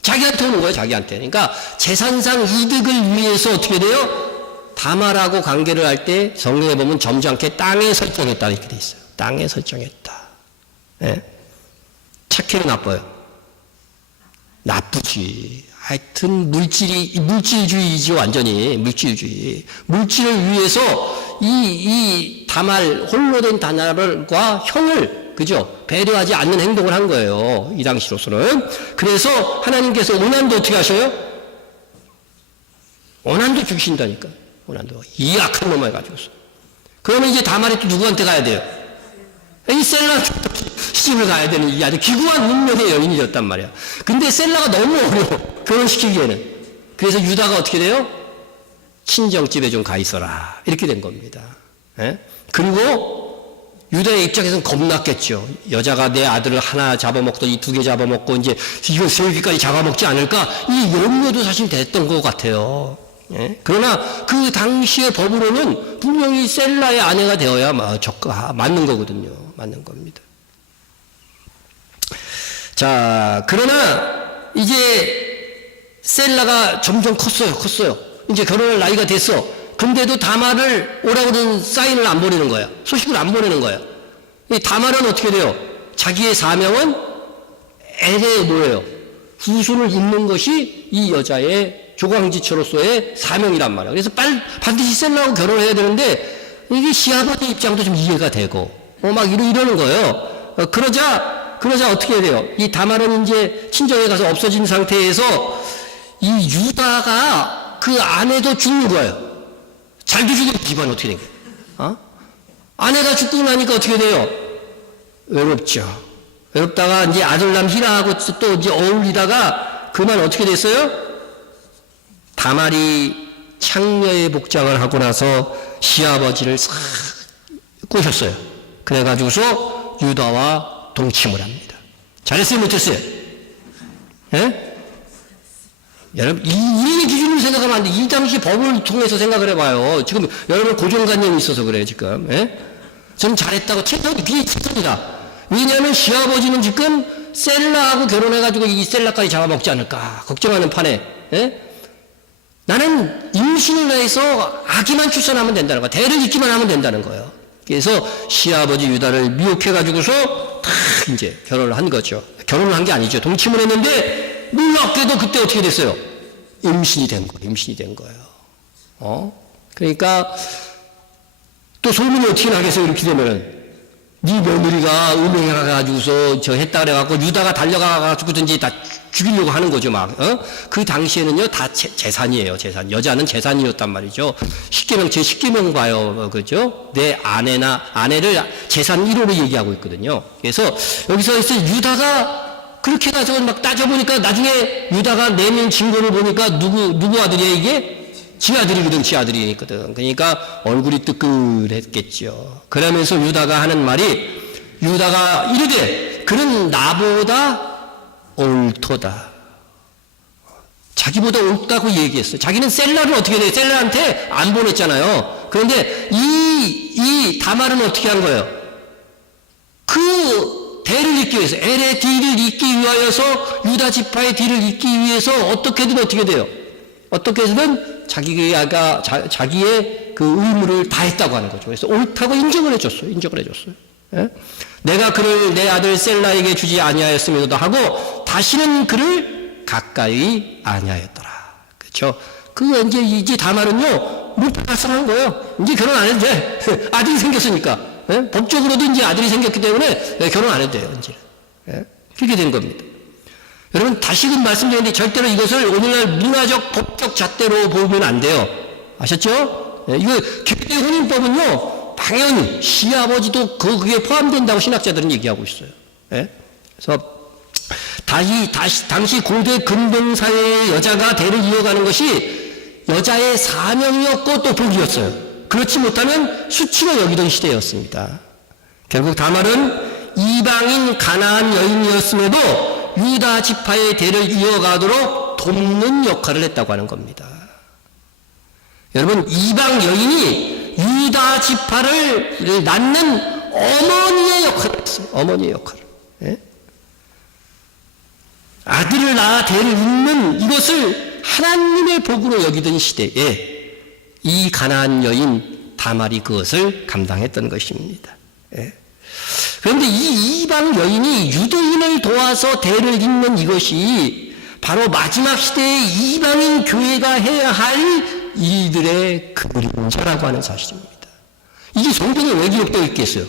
자기한테 오는 거예요, 자기한테. 그러니까 재산상 이득을 위해서 어떻게 돼요? 다말하고 관계를 할 때 성경에 보면 점잖게 땅에 설정했다 이렇게 돼 있어요. 땅에 설정했다. 착해요, 나빠요? 나쁘지. 하여튼 물질주의죠, 완전히 물질주의. 물질을 위해서 이 다말, 홀로 된 다말과 형을, 그죠, 배려하지 않는 행동을 한 거예요, 이 당시로서는. 그래서 하나님께서 오난도 어떻게 하셔요? 오난도 죽이신다니까. 오난도 이 악한 놈을 가지고서. 그러면 이제 다말이 또 누구한테 가야 돼요? 이 셀라 시집을 가야 되는, 이 아주 기구한 운명의 여인이었단 말이야. 근데 셀라가 너무 어려워, 결혼시키기에는. 그래서 유다가 어떻게 돼요? 친정집에 좀 가 있어라, 이렇게 된 겁니다. 그리고 유다의 입장에서는 겁났겠죠. 여자가 내 아들을 하나 잡아먹더니 두 개 잡아먹고 이제 이거 세 개까지 잡아먹지 않을까, 이 염려도 사실 됐던 것 같아요. 그러나 그 당시의 법으로는 분명히 셀라의 아내가 되어야 맞는 거거든요. 맞는 겁니다. 자, 그러나 이제 셀라가 점점 컸어요. 이제 결혼할 나이가 됐어. 근데도 다말을 오라고는 사인을 안 보내는 거야. 소식을 안 보내는 거야. 이 다말은 어떻게 돼요? 자기의 사명은 엘의 뭐예요? 후손을 잇는 것이 이 여자의 조광지처로서의 사명이란 말이야. 그래서 반드시 셀라하고 결혼해야 되는데, 이게 시아버지 입장도 좀 이해가 되고, 막 이러는 거예요. 그러자 어떻게 해야 돼요? 이 다말은 이제 친정에 가서 없어진 상태에서 이 유다가 그 아내도 죽는 거예요. 잘도 죽은 집안이 어떻게 된 거예요? 아내가 죽고 나니까 어떻게 돼요? 외롭죠. 외롭다가 이제 아들남 히라하고 또 이제 어울리다가 그만 어떻게 됐어요? 다말이 창녀의 복장을 하고 나서 시아버지를 싹 꼬셨어요. 그래가지고서 유다와 동침을 합니다. 잘했어요, 못했어요? 여러분, 이 기준으로 생각하면 안 돼. 이 당시 법을 통해서 생각을 해봐요. 지금 여러분 고정관념이 있어서 그래요, 지금. 저는 잘했다고 최선이다. 왜냐하면 시아버지는 지금 셀라하고 결혼해가지고 이 셀라까지 잡아먹지 않을까 걱정하는 판에, 나는 임신을 해서 아기만 출산하면 된다는 거야. 대를 잇기만 하면 된다는 거예요. 그래서 시아버지 유다를 미혹해가지고서 탁 이제 결혼을 한 거죠. 결혼을 한 게 아니죠. 동침을 했는데 놀랍게도 그때 어떻게 됐어요? 임신이 된 거예요. 그러니까 또 소문이 어떻게 나겠어요? 이렇게 되면은 네 며느리가 음행해가지고서 저 했다 그래갖고 유다가 달려가가지고든지 다 죽이려고 하는 거죠, 막. 그 당시에는요, 다 재산이에요, 재산. 여자는 재산이었단 말이죠. 십계명, 제 십계명 봐요, 그죠? 내 아내를 재산 1호로 얘기하고 있거든요. 그래서 여기서 유다가 그렇게 해가지고 막 따져보니까 나중에 유다가 내면 증거를 보니까 누구 아들이야, 이게? 지 아들이거든, 지 아들이거든. 그러니까 얼굴이 뜨끈했겠죠. 그러면서 유다가 하는 말이, 유다가 이르되 그는 나보다 옳도다. 자기보다 옳다고 얘기했어요. 자기는 셀라를 어떻게 해요? 셀라한테 안 보냈잖아요. 그런데 이 다말은 어떻게 한 거예요? 그 대를 잇기 위해서, 엘의 뒤를 잇기 위하여서, 유다 지파의 뒤를 잇기 위해서 어떻게든 어떻게 돼요? 어떻게 해서든 자기의 그 의무를 다했다고 하는 거죠. 그래서 옳다고 인정을 해줬어요. 예? 내가 그를 내 아들 셀라에게 주지 아니하였음에도 하고 다시는 그를 가까이 아니하였더라. 그렇죠? 이제 다말은요 못 발산한 거예요. 이제 결혼 안 해도 돼. 아들이 생겼으니까. 예? 법적으로도 이제 아들이 생겼기 때문에 결혼 안 해도 돼요. 이제. 예? 그렇게 된 겁니다. 여러분 다시금 말씀드리는데 절대로 이것을 오늘날 문화적 법적 잣대로 보면 안 돼요. 아셨죠? 예, 이거 교회 혼인법은요 당연히 시아버지도 그게 포함된다고 신학자들은 얘기하고 있어요. 예? 그래서 당시 고대 근동사회의 여자가 대를 이어가는 것이 여자의 사명이었고 또 복이었어요. 그렇지 못하면 수치로 여기던 시대였습니다. 결국 다말은 이방인 가나안 여인이었음에도 유다 지파의 대를 이어가도록 돕는 역할을 했다고 하는 겁니다. 여러분, 이방 여인이 유다 지파를 낳는 어머니의 역할을 했어요. 어머니의 역할을. 예? 아들을 낳아 대를 잇는 이것을 하나님의 복으로 여기던 시대에 이 가나안 여인 다말이 그것을 감당했던 것입니다. 예? 그런데 이 이방 여인이 유대인을 도와서 대를 잇는 이것이 바로 마지막 시대의 이방인 교회가 해야 할 일들의 그림자라고 하는 사실입니다. 이게 성경에 왜 기록되어 있겠어요?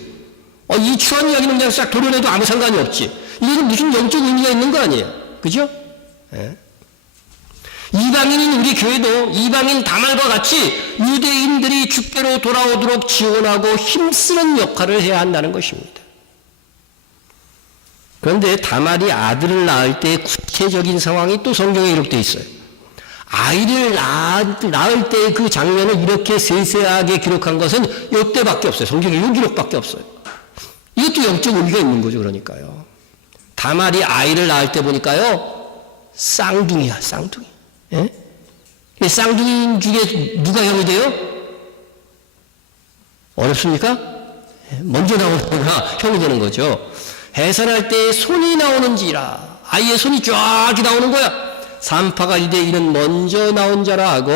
이 추한 이야기는 그냥 싹 도려내도 아무 상관이 없지. 이거는 무슨 영적 의미가 있는 거 아니에요? 그죠? 예. 이방인인 우리 교회도 이방인 다말과 같이 유대인들이 주께로 돌아오도록 지원하고 힘쓰는 역할을 해야 한다는 것입니다. 그런데 다말이 아들을 낳을 때 구체적인 상황이 또 성경에 기록되어 있어요. 아이를 낳을 때 그 장면을 이렇게 세세하게 기록한 것은 이때밖에 없어요. 성경에 이 기록밖에 없어요. 이것도 영적 의미가 있는 거죠. 그러니까요. 다말이 아이를 낳을 때 보니까요, 쌍둥이야, 쌍둥이. 예? 쌍둥이 중에 누가 형이 돼요? 어렵습니까? 먼저 나오는 거가 형이 되는 거죠. 해산할 때 손이 나오는지라, 아이의 손이 쫙 나오는 거야. 산파가 이르되 이는 먼저 나온 자라 하고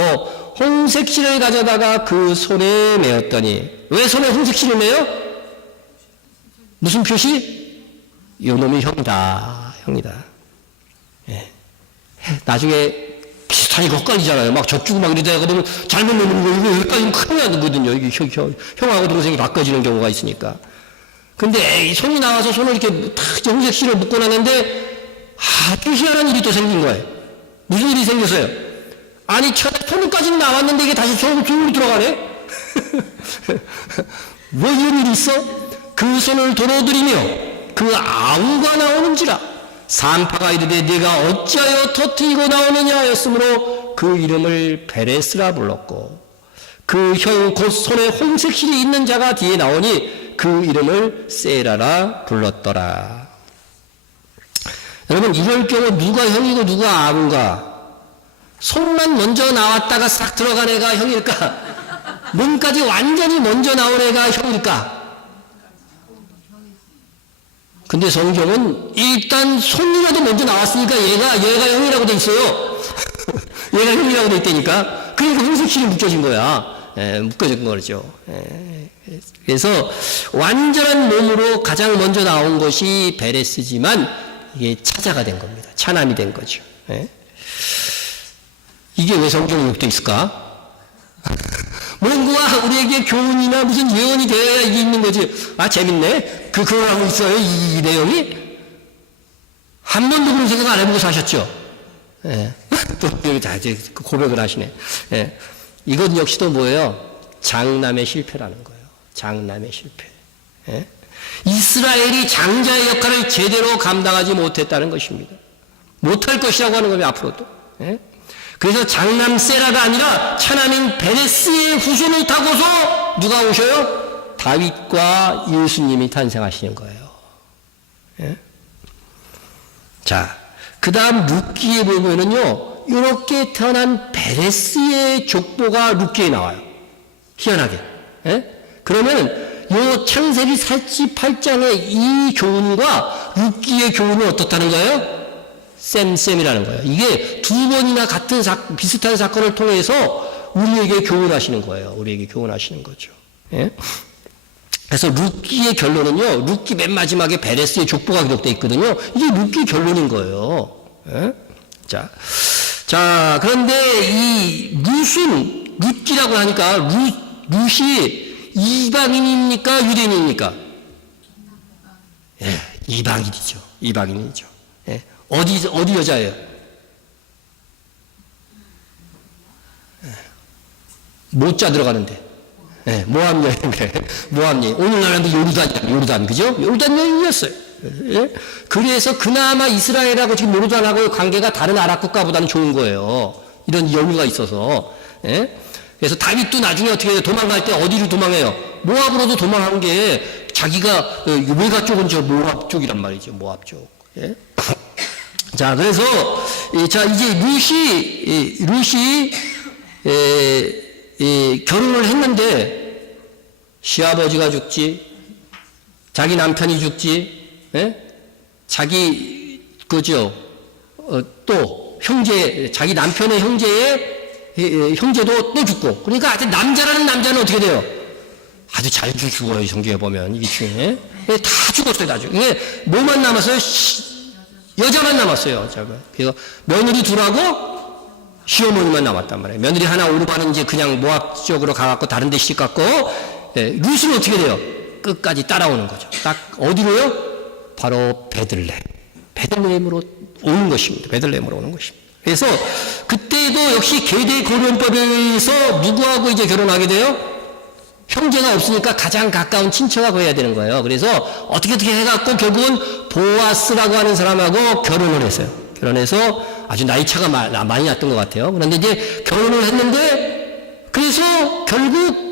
홍색실을 가져다가 그 손에 메었더니, 왜 손에 홍색실을 메요? 무슨 표시? 요놈이 형이다. 예. 나중에 비슷하게 엇갈리잖아요. 막 젖주고 막 이러다가 보면 잘못 놓는 거, 이거 여기까지는 큰일 나거든요. 이게 형하고 동생이 바꿔지는 경우가 있으니까. 근데 손이 나와서 손을 이렇게 탁 홍색실을 묶고 나는데 아주 희한한 일이 또 생긴 거예요. 무슨 일이 생겼어요? 아니, 손까지는 나왔는데 이게 다시 손으로 들어가네? 뭐 이런 일이 있어? 그 손을 도로들이며 그 아우가 나오는지라. 산파가 이르되 네가 어찌하여 터뜨리고 나오느냐 하였으므로 그 이름을 베레스라 불렀고, 그 형 곧 손에 홍색실이 있는 자가 뒤에 나오니 그 이름을 세라라 불렀더라. 여러분, 이럴 경우 누가 형이고 누가 아군가? 손만 먼저 나왔다가 싹 들어간 애가 형일까? 몸까지 완전히 먼저 나온 애가 형일까? 근데 성경은 일단 손이라도 먼저 나왔으니까 얘가 형이라고 돼 있어요. 얘가 형이라고 돼 있다니까. 그러니까 홍색실이 묶여진 거야. 묶여진 거죠. 그래서 완전한 몸으로 가장 먼저 나온 것이 베레스지만 이게 차자가 된 겁니다. 차남이 된 거죠. 이게 왜 성경에 기록되어 있을까? 뭔가 우리에게 교훈이나 무슨 예언이 되어야 이게 있는 거지. 아, 재밌네. 그걸 하고 있어요, 이 내용이? 한 번도 그런 생각 안 해보고 사셨죠? 예. 또 여기 다 이제 고백을 하시네. 예. 이건 역시도 뭐예요? 장남의 실패라는 거예요. 장남의 실패. 예? 이스라엘이 장자의 역할을 제대로 감당하지 못했다는 것입니다. 못할 것이라고 하는 겁니다, 앞으로도. 예? 그래서 장남 세라가 아니라 차남인 베레스의 후손을 타고서 누가 오셔요? 다윗과 예수님이 탄생하시는 거예요. 예? 자, 그 다음 룻기에 보면은요, 이렇게 태어난 베레스의 족보가 룻기에 나와요. 희한하게. 예? 그러면 요 창세기 48장의 이 교훈과 룻기의 교훈은 어떻다는 거예요? 쌤이라는 거예요. 이게 두 번이나 같은 비슷한 사건을 통해서 우리에게 교훈하시는 거예요. 우리에게 교훈하시는 거죠. 예? 그래서 룻기의 결론은요, 룻기 맨 마지막에 베레스의 족보가 기록되어 있거든요. 이게 룻기 결론인 거예요. 예? 자, 그런데 이 룻기라고 하니까 룻이 이방인입니까? 유대인입니까? 예, 이방인이죠. 이방인이죠. 예. 어디 여자예요? 예. 모자 들어가는데. 예, 모함 여인인데. 모함 여인. 오늘날은 요르단, 그죠? 요르단 여인이었어요. 예? 그래서 그나마 이스라엘하고 지금 요르단하고의 관계가 다른 아랍 국가보다는 좋은 거예요. 이런 여유가 있어서. 예? 그래서 다윗도 나중에 어떻게 해요? 도망갈 때 어디로 도망해요? 모압으로도 도망한 게 자기가 외가 쪽은 저 모압 쪽이란 말이죠. 모압 쪽. 예? 자, 그래서 자 이제 룻이 결혼을 했는데 시아버지가 죽지, 자기 남편이 죽지, 예? 자기 그죠? 또 형제, 자기 남편의 형제도 또 죽고. 그러니까 아주 남자라는 남자는 어떻게 돼요? 아주 잘 죽어요, 성경에 보면. 이게 중에. 다 죽었어요, 다 죽었어요. 이게 뭐만 남았어요? 여자만 남았어요. 그래서 며느리 둘하고 시어머니만 남았단 말이에요. 며느리 하나 오르바는 이제 그냥 모압 지역으로 가갖고 다른 데 시집 갔고, 룻은 어떻게 돼요? 끝까지 따라오는 거죠. 딱 어디로요? 바로 베들레헴으로 오는 것입니다. 베들레헴으로 오는 것입니다. 그래서 그때도 역시 계대 고려법에서 누구하고 이제 결혼하게 돼요? 형제가 없으니까 가장 가까운 친척하고 해야 되는 거예요. 그래서 어떻게 해갖고 결국은 보아스라고 하는 사람하고 결혼을 했어요. 결혼해서 아주 나이 차가 많이 났던 것 같아요. 그런데 이제 결혼을 했는데 그래서 결국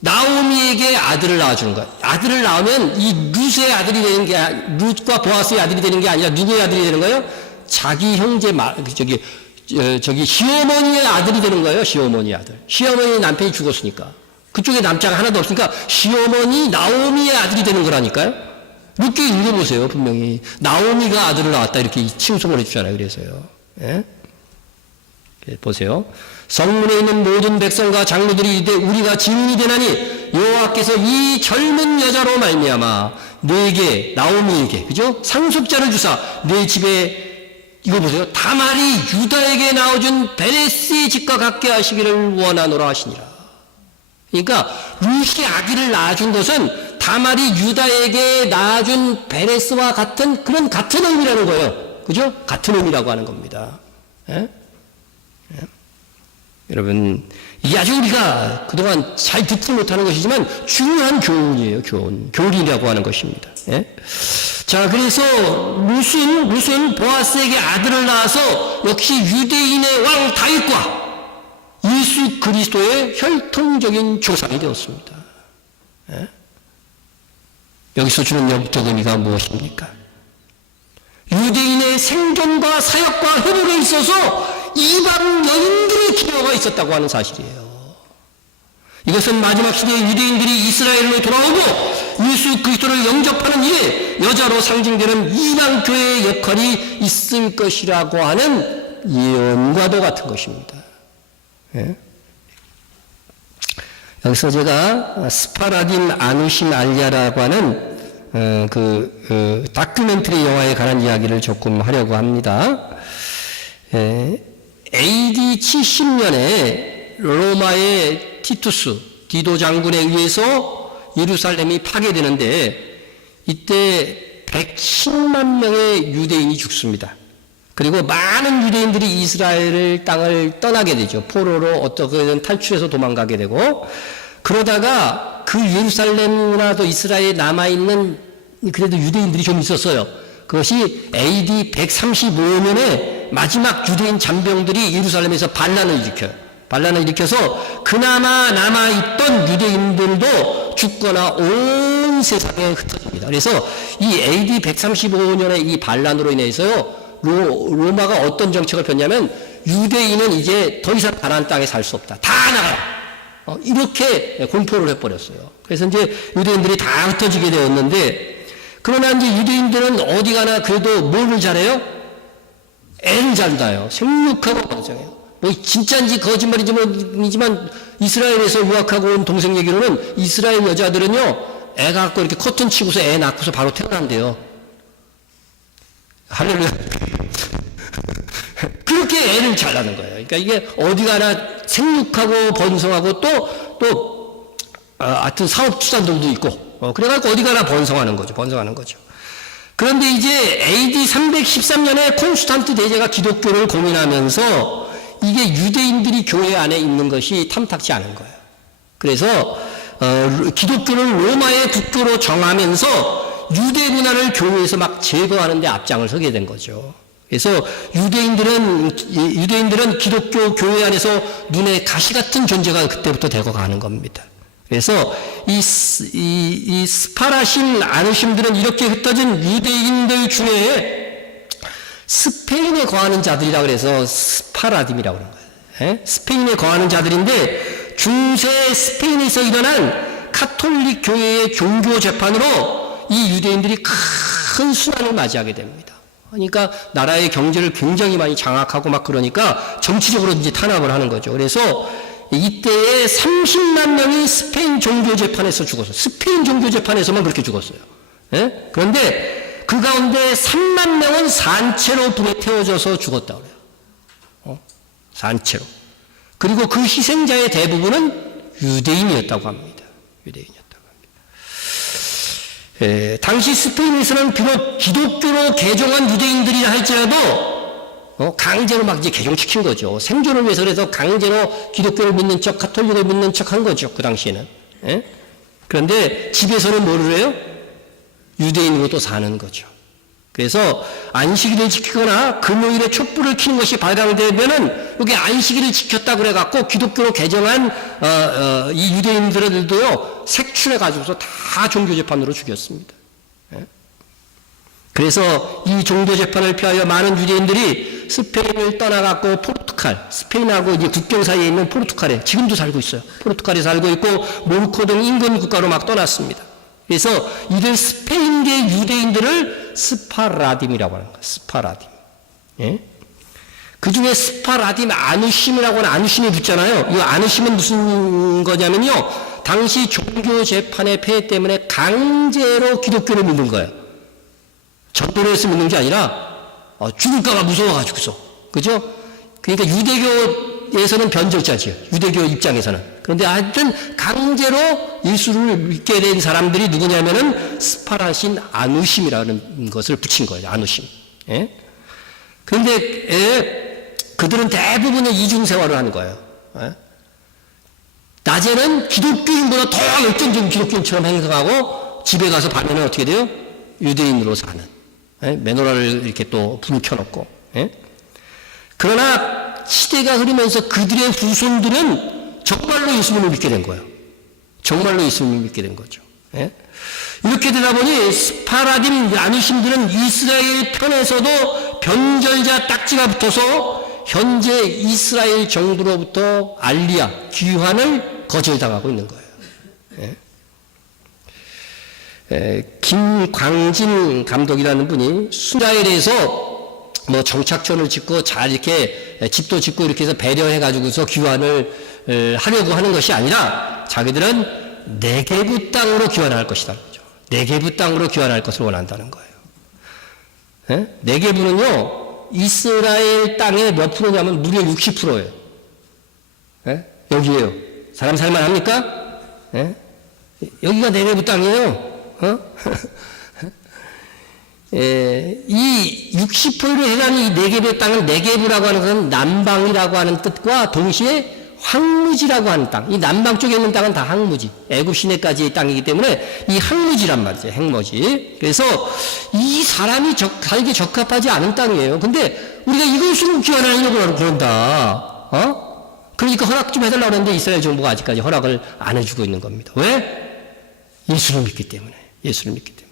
나오미에게 아들을 낳아주는 거예요. 아들을 낳으면 이 룻의 아들이 되는 게, 룻과 보아스의 아들이 되는 게 아니라 누구의 아들이 되는 거예요? 자기 형제, 시어머니의 아들이 되는 거예요. 시어머니의 아들. 시어머니 남편이 죽었으니까. 그쪽에 남자가 하나도 없으니까 시어머니 나오미의 아들이 되는 거라니까요. 룻기 읽어보세요. 분명히. 나오미가 아들을 낳았다. 이렇게 칭송을 해주잖아요. 그래서요. 예? 보세요. 성문에 있는 모든 백성과 장로들이 이르되 우리가 증인이 되나니 여호와께서 이 젊은 여자로 말미암아 네게 나오미에게 그죠? 상속자를 주사 네 집에 이거 보세요. 다말이 유다에게 낳아준 베레스의 집과 같게 하시기를 원하노라 하시니라. 그러니까 룻이 아기를 낳아준 것은 다말이 유다에게 낳아준 베레스와 같은 그런 같은 의미라는 거예요. 그죠? 같은 의미라고 하는 겁니다. 예? 여러분, 이게 아주 우리가 그동안 잘 듣지 못하는 것이지만 중요한 교훈이에요. 교훈이라고 하는 것입니다. 예? 자, 그래서 룻은 보아스에게 아들을 낳아서 역시 유대인의 왕 다윗과 예수 그리스도의 혈통적인 조상이 되었습니다. 예? 여기서 주는 영적 의미가 무엇입니까? 유대인의 생존과 사역과 회복에 있어서 이방 여인들의 기여가 있었다고 하는 사실이에요. 이것은 마지막 시대에 유대인들이 이스라엘로 돌아오고 예수 그리스도를 영접하는 일에 여자로 상징되는 이방 교회의 역할이 있을 것이라고 하는 예언과도 같은 것입니다. 예? 여기서 제가 스파라딘 아누신 알리아라고 하는 다큐멘터리 영화에 관한 이야기를 조금 하려고 합니다. AD 70년에 로마의 티투스 디도 장군에 의해서 예루살렘이 파괴되는데 이때 110만 명의 유대인이 죽습니다. 그리고 많은 유대인들이 이스라엘 땅을 떠나게 되죠. 포로로 어떻게든 탈출해서 도망가게 되고, 그러다가 그 예루살렘이나 또 이스라엘에 남아있는 그래도 유대인들이 좀 있었어요. 그것이 AD 135년에 마지막 유대인 잔병들이 예루살렘에서 반란을 일으켜요. 반란을 일으켜서 그나마 남아있던 유대인들도 죽거나 온 세상에 흩어집니다. 그래서 이 AD 135년의 이 반란으로 인해서요, 로마가 어떤 정책을 폈냐면, 유대인은 이제 더 이상 가나안 땅에 살 수 없다. 다 나가라. 이렇게 공포를 해버렸어요. 그래서 이제 유대인들이 다 흩어지게 되었는데, 그러나 이제 유대인들은 어디 가나 그래도 뭐를 잘해요? 애를 잘 낳아요. 생육하고 번성해요. 뭐 진짜인지 거짓말이지만 이스라엘에서 유학하고 온 동생 얘기로는 이스라엘 여자들은요, 애 갖고 이렇게 커튼 치고서 애 낳고서 바로 태어난대요. 할렐루야. 그렇게 애를 잘 낳는 거예요. 그러니까 이게 어디 가나 생육하고 번성하고 하여튼 사업수단들도 있고, 그래갖고 어디 가나 번성하는 거죠. 그런데 이제 AD 313년에 콘스탄트 대제가 기독교를 공인하면서 이게 유대인들이 교회 안에 있는 것이 탐탁지 않은 거예요. 그래서 기독교를 로마의 국교로 정하면서 유대 문화를 교회에서 막 제거하는 데 앞장을 서게 된 거죠. 그래서 유대인들은 기독교 교회 안에서 눈에 가시 같은 존재가 그때부터 되고 가는 겁니다. 그래서 이 스파라신 아누심들은 이렇게 흩어진 유대인들 중에 스페인에 거하는 자들이라 그래서 스파라딤이라고 그런 거예요. 스페인에 거하는 자들인데, 중세 스페인에서 일어난 카톨릭 교회의 종교 재판으로 이 유대인들이 큰 순환을 맞이하게 됩니다. 그러니까 나라의 경제를 굉장히 많이 장악하고 막 그러니까 정치적으로 이제 탄압을 하는 거죠. 그래서 이때에 30만 명이 스페인 종교 재판에서 죽었어요. 스페인 종교 재판에서만 그렇게 죽었어요. 그런데 그 가운데 3만 명은 산채로 불에 태워져서 죽었다고 그래요. 산채로. 그리고 그 희생자의 대부분은 유대인이었다고 합니다. 당시 스페인에서는 비록 기독교로 개종한 유대인들이라 할지라도 강제로 막 이제 개종시킨 거죠. 생존을 위해서 그래서 강제로 기독교를 믿는 척, 가톨릭을 믿는 척 한 거죠. 그 당시에는. 그런데 집에서는 뭐를 해요? 유대인으로 또 사는 거죠. 그래서 안식일을 지키거나 금요일에 촛불을 켜는 것이 발각되면은 여기 안식일을 지켰다 그래갖고 기독교로 개정한 이 유대인들도요 색출해가지고서 다 종교재판으로 죽였습니다. 그래서 이 종교재판을 피하여 많은 유대인들이 스페인을 떠나갖고 스페인하고 이제 국경 사이에 있는 포르투갈에 지금도 살고 있어요. 포르투갈에 살고 있고 모로코 등 인근 국가로 막 떠났습니다. 그래서 이들 스페인계 유대인들을 스파라딤이라고 하는 거예요. 스파라딤. 그 중에 스파라딤 아누심이라고 하는 아누심이 붙잖아요. 이 아누심은 무슨 거냐면요, 당시 종교 재판의 폐해 때문에 강제로 기독교를 믿는 거예요. 전도를 해서 믿는 게 아니라 죽을까봐 무서워가지고서. 그죠? 그러니까 유대교에서는 변절자지요. 유대교 입장에서는. 그런데 하여튼 강제로 예수를 믿게 된 사람들이 누구냐면은 스파라신 아누심이라는 것을 붙인 거예요. 아누심. 그런데 그들은 대부분의 이중생활을 하는 거예요. 낮에는 기독교인보다 더 열정적인 기독교인처럼 행동하고 집에 가서 밤에는 어떻게 돼요? 유대인으로 사는. 메노라를 이렇게 또 불을 켜놓고. 그러나 시대가 흐르면서 그들의 후손들은 정말로 예수님을 믿게 된 거예요. 정말로 예수님을 믿게 된 거죠. 이렇게 되다 보니 스파라딤 아누심들은 이스라엘 편에서도 변절자 딱지가 붙어서 현재 이스라엘 정부로부터 알리야, 귀환을 거절당하고 있는 거예요. 김광진 감독이라는 분이 이스라엘에서 뭐 정착촌을 짓고 잘 이렇게 집도 짓고 이렇게 해서 배려해가지고서 귀환을 하려고 하는 것이 아니라 자기들은 네게부 땅으로 귀환할 것이다. 네게부 땅으로 귀환할 것을 원한다는 거예요. 네게부는요, 이스라엘 땅의 몇 프로냐면 무려 60%예요. 여기에요. 사람 살만 합니까? 여기가 네게부 땅이에요. 이 60%로 해당하는 이 네겝의 땅은 네겝이라고 하는 것은 남방이라고 하는 뜻과 동시에 황무지라고 하는 땅. 이 남방 쪽에 있는 땅은 다 황무지. 애굽 시내까지의 땅이기 때문에 이 황무지란 말이죠. 황무지. 그래서 이 사람이 살기 적합하지 않은 땅이에요. 근데 우리가 이것을 귀환하려고 그런다. 그러니까 허락 좀 해달라고 하는데 이스라엘 정부가 아직까지 허락을 안 해주고 있는 겁니다. 왜? 예수를 믿기 때문에. 예수를 믿기 때문에.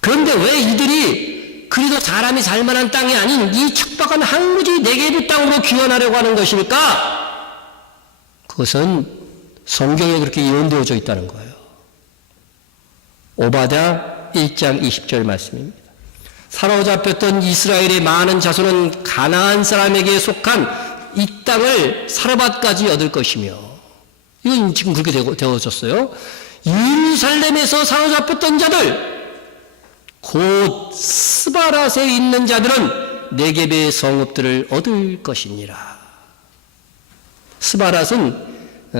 그런데 왜 이들이 그래도 사람이 살만한 땅이 아닌 이 척박한 황무지 네겝의 땅으로 귀환하려고 하는 것일까? 그것은 성경에 그렇게 예언되어져 있다는 거예요. 오바댜 1장 20절 말씀입니다. 사로잡혔던 이스라엘의 많은 자손은 가나안 사람에게 속한 이 땅을 사르밧까지 얻을 것이며, 이건 지금 그렇게 되어졌어요. 예루살렘에서 사로잡혔던 자들, 곧 스바랏에 있는 자들은 네겝의 성읍들을 얻을 것이니라. 스바랏은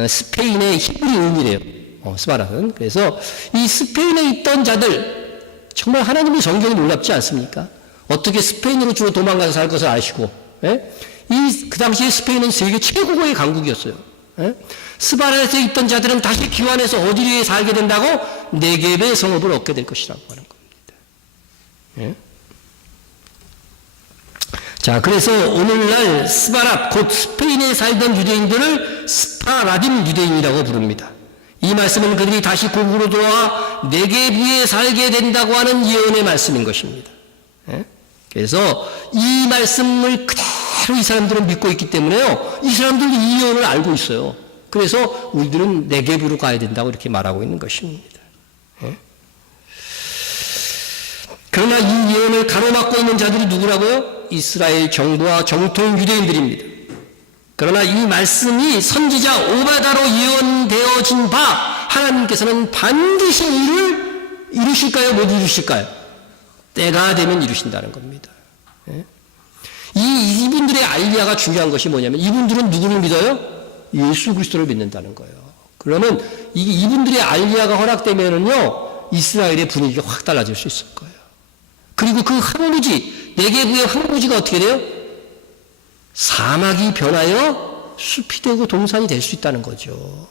스페인의 히브리 이름이래요. 스바랏은. 그래서 이 스페인에 있던 자들, 정말 하나님이 성경이 놀랍지 않습니까? 어떻게 스페인으로 주로 도망가서 살 것을 아시고, 그 당시에 스페인은 세계 최고의 강국이었어요. 스바랏에 있던 자들은 다시 귀환해서 어디에 살게 된다고? 네겝의 성읍을 얻게 될 것이라고 하는 겁니다. 자, 그래서 오늘날 스바랏, 곧 스페인에 살던 유대인들을 스파라딘 유대인이라고 부릅니다. 이 말씀은 그들이 다시 고국으로 돌아와 네겝에 살게 된다고 하는 예언의 말씀인 것입니다. 그래서 이 말씀을 그대로 이 사람들은 믿고 있기 때문에요. 이 사람들도 이 예언을 알고 있어요. 그래서 우리들은 네겝으로 가야 된다고 이렇게 말하고 있는 것입니다. 그러나 이 예언을 가로막고 있는 자들이 누구라고요? 이스라엘 정부와 정통 유대인들입니다. 그러나 이 말씀이 선지자 오바댜로 예언되어진 바 하나님께서는 반드시 이루실까요? 못 이루실까요? 때가 되면 이루신다는 겁니다. 이분들의 알리야가 중요한 것이 뭐냐면 이분들은 누구를 믿어요? 예수 그리스도를 믿는다는 거예요. 그러면 이분들의 알리야가 허락되면은요 이스라엘의 분위기가 확 달라질 수 있을 거예요. 그리고 그 황무지, 네겝의 황무지가 어떻게 돼요? 사막이 변하여 숲이 되고 동산이 될 수 있다는 거죠.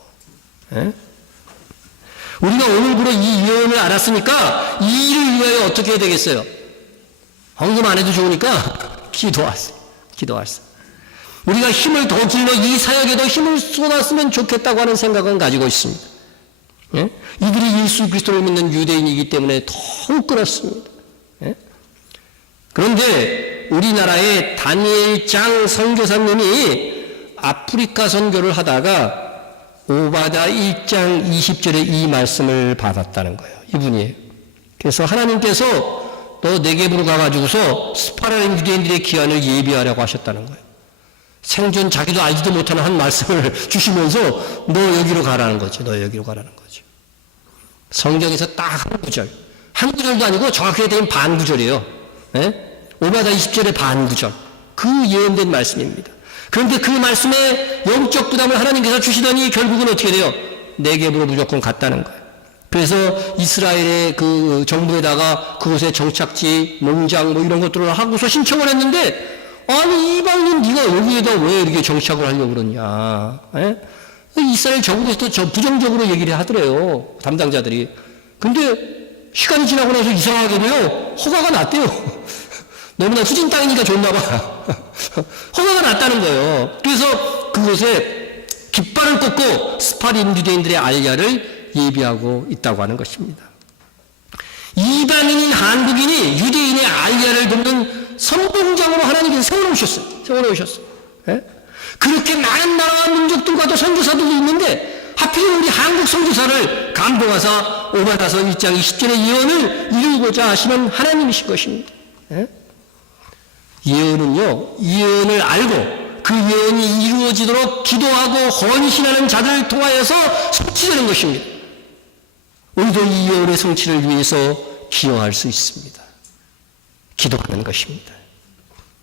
우리가 오늘부로 이 예언을 알았으니까 이 일을 위하여 어떻게 해야 되겠어요? 헌금 안 해도 좋으니까 기도하세요. 우리가 힘을 더 길러 이 사역에도 힘을 쏟았으면 좋겠다고 하는 생각은 가지고 있습니다. 이들이 예수 그리스도를 믿는 유대인이기 때문에 더욱 그렇습니다. 그런데 우리나라의 다니엘장 선교사님이 아프리카 선교를 하다가 오바댜 1장 20절에 이 말씀을 받았다는 거예요. 이분이에요. 그래서 하나님께서 너 네겝으로 가가지고서 스파라딘 유대인들의 기한을 예비하라고 하셨다는 거예요. 생전 자기도 알지도 못하는 한 말씀을 주시면서 너 여기로 가라는 거죠. 성경에서 딱 한 구절도 아니고 정확하게 되면 반 구절이에요. 오바댜 20절의 반 구절. 그 예언된 말씀입니다. 그런데 그 말씀에 영적 부담을 하나님께서 주시더니 결국은 어떻게 돼요? 네겝으로 무조건 갔다는 거예요. 그래서 이스라엘의 그 정부에다가 그곳에 정착지, 농장 뭐 이런 것들을 하고서 신청을 했는데 아니 이방인 네가 여기에다 왜 이렇게 정착을 하려고 그러냐. 이스라엘 정부에서도 부정적으로 얘기를 하더래요. 담당자들이. 근데 시간이 지나고 나서 이상하게도요 허가가 났대요. 너무나 후진 땅이니까 좋나 봐. 허가가 났다는 거예요. 그래서 그곳에 깃발을 꽂고 스파린 유대인들의 알리야를 예비하고 있다고 하는 것입니다. 이방인인 한국인이 유대인의 알리야를 돕는 선봉장으로 하나님께서 세워놓으셨어요. 그렇게 많은 나라와 민족들과도 선교사들도 있는데 하필 우리 한국 선교사를 감동하사 오바댜서 1장 20절의 예언을 이루고자 하시는 하나님이신 것입니다. 예언을 알고 그 예언이 이루어지도록 기도하고 헌신하는 자들을 통하여서 성취되는 것입니다. 우리도 이 예언의 성취를 위해서 기여할 수 있습니다. 기도하는 것입니다.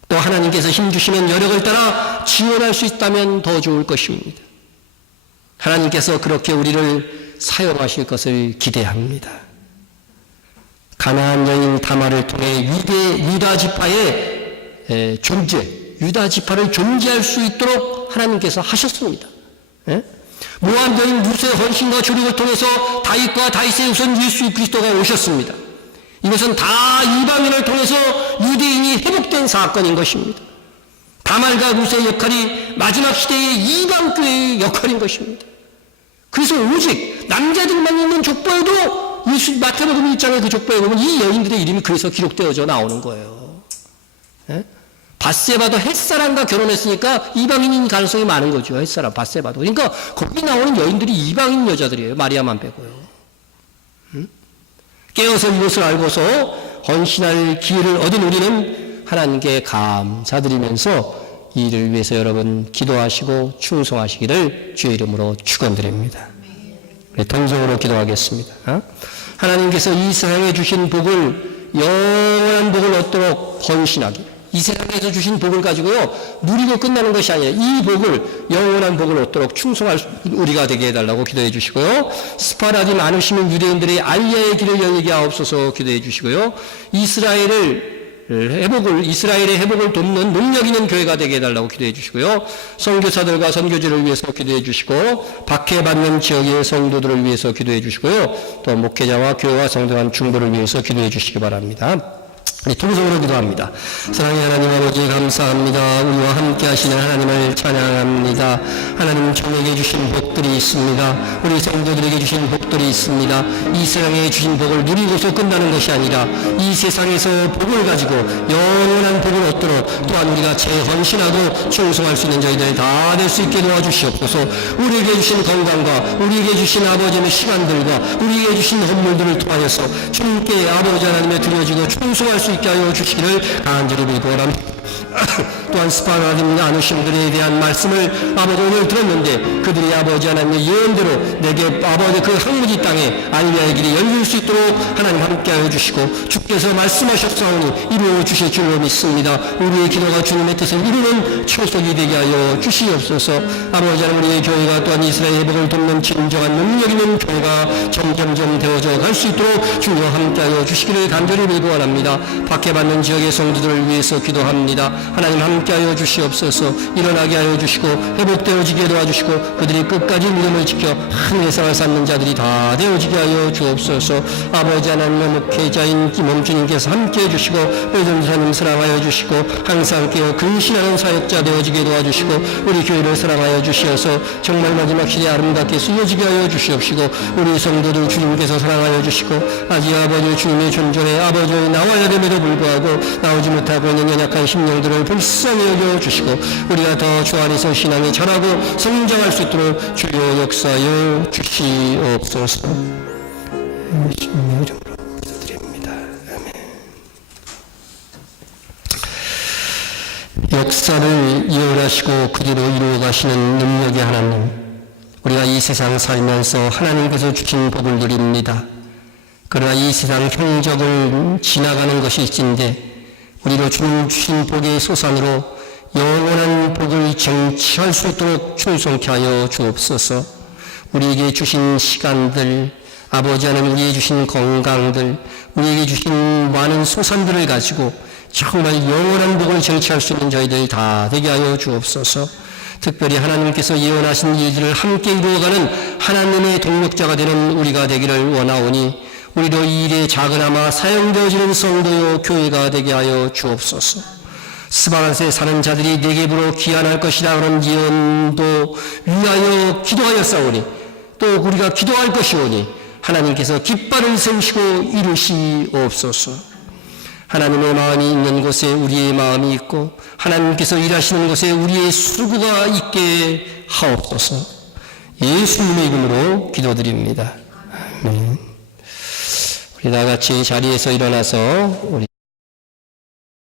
또 하나님께서 힘주시는 여력을 따라 지원할 수 있다면 더 좋을 것입니다. 하나님께서 그렇게 우리를 사용하실 것을 기대합니다. 가나안 여인 다말을 통해 유다 지파의 존재, 유다 지파를 존재할 수 있도록 하나님께서 하셨습니다. 예? 모압 여인 루스의 헌신과 조력을 통해서 다윗과 다윗의 후손 예수 그리스도가 오셨습니다. 이것은 다 이방인을 통해서 유대인이 회복된 사건인 것입니다. 다말과 루스의 역할이 마지막 시대의 이방교회의 역할인 것입니다. 그래서 오직 남자들만 있는 족보에도 예수 마태복음 1장의 그 족보에 보면 이 여인들의 이름이 그래서 기록되어져 나오는 거예요. 예? 밧세바도 햇사람과 결혼했으니까 이방인인 가능성이 많은 거죠. 햇사람, 밧세바도. 그러니까 거기 나오는 여인들이 이방인 여자들이에요. 마리아만 빼고요. 깨어서 이것을 알고서 헌신할 기회를 얻은 우리는 하나님께 감사드리면서 이 일을 위해서 여러분 기도하시고 충성하시기를 주의 이름으로 축원드립니다. 동성으로 기도하겠습니다. 하나님께서 이 세상에 주신 복을 영원한 복을 얻도록 헌신하기. 이 세상에서 주신 복을 가지고요 누리고 끝나는 것이 아니라 이 복을 영원한 복을 얻도록 충성할 우리가 되게 해달라고 기도해 주시고요. 스파라디 많으시는 유대인들의 알리아의 길을 열리게 하옵소서 기도해 주시고요. 이스라엘의 회복을 돕는 능력 있는 교회가 되게 해달라고 기도해 주시고요. 선교사들과 선교지를 위해서 기도해 주시고 박해받는 지역의 성도들을 위해서 기도해 주시고요. 또 목회자와 교회와 성도한 중보를 위해서 기도해 주시기 바랍니다. 통성으로 기도합니다. 사랑의 하나님 아버지 감사합니다. 우리와 함께 하시는 하나님을 찬양합니다. 하나님 저에게 주신 복들이 있습니다. 우리 성도들에게 주신 복들이 있습니다. 이 세상에 주신 복을 누리고서 끝나는 것이 아니라 이 세상에서 복을 가지고 영원한 복을 얻도록 또한 우리가 재헌신하고 충성할 수 있는 저희들 다 될 수 있게 도와주시옵소서. 우리에게 주신 건강과 우리에게 주신 아버지의 시간들과 우리에게 주신 선물들을 통하여서 주님께 아버지 하나님에 드려지고 충성할 수 있게 하여 주시기를 간절히 빌고랍니다. 또한 스파라딘 나누심들에 대한 말씀을 아버지 오늘 들었는데 그들이 아버지 하나님의 예언대로 내게 아버지 그 항무지 땅에 알리아의 길이 열릴 수 있도록 하나님 함께하여 주시고 주께서 말씀하셨사오니 이루어 주실 줄로 믿습니다. 우리의 기도가 주님의 뜻을 이루는 초석이 되게 하여 주시옵소서. 아버지 하나님 우리의 교회가 또한 이스라엘 회복을 돕는 진정한 능력 있는 교회가 점점점 되어져 갈 수 있도록 주님과 함께하여 주시기를 간절히 빌고원합니다. 박해받는 지역의 성도들을 위해서 기도합니다. 하나님 함께하여 주시옵소서. 일어나게 하여 주시고 회복되어지게 도와주시고 그들이 끝까지 믿음을 지켜 한 회상을 쌓는 자들이 다 되어지게 하여 주옵소서. 아버지 하나님의 목회자인 김범주님께서 함께해 주시고 의전사님 사랑하여 주시고 항상 깨어 근신하는 사역자 되어지게 도와주시고 우리 교회를 사랑하여 주시어서 정말 마지막 시대 아름답게 쓰여지게 하여 주시옵시고 우리 성도들 주님께서 사랑하여 주시고 아직 아버지 주님의 존전에 아버지의 나와야 됨에도 불구하고 나오지 못하고 있는 연약한 심령들을 불쌍히 여겨주시고 우리가 더 주 안에서 신앙이 자라고 성장할 수 있도록 주여 역사하여 주시옵소서. 주님의 이름으로 기도드립니다. 아멘. 역사를 이어가시고 그대로 이루어가시는 능력의 하나님, 우리가 이 세상 살면서 하나님께서 주신 복을 누립니다. 그러나 이 세상 행적을 지나가는 것이 있는데 우리로 주님 주신 복의 소산으로 영원한 복을 쟁취할 수 있도록 충성케 하여 주옵소서. 우리에게 주신 시간들, 아버지 하나님 우리에게 주신 건강들, 우리에게 주신 많은 소산들을 가지고 정말 영원한 복을 쟁취할 수 있는 저희들 다 되게 하여 주옵소서. 특별히 하나님께서 예언하신 일들을 함께 이루어가는 하나님의 동력자가 되는 우리가 되기를 원하오니 우리도 이 일에 작은아마 사용되어지는 성도요 교회가 되게 하여 주옵소서. 스바란스에 사는 자들이 내게 보러 귀환할 것이라 그런 예언도 위하여 기도하였사오니 또 우리가 기도할 것이오니 하나님께서 깃발을 세우시고 이루시옵소서. 하나님의 마음이 있는 곳에 우리의 마음이 있고 하나님께서 일하시는 곳에 우리의 수고가 있게 하옵소서. 예수님의 이름으로 기도드립니다. 아멘. 우리 다 같이 자리에서 일어나서 우리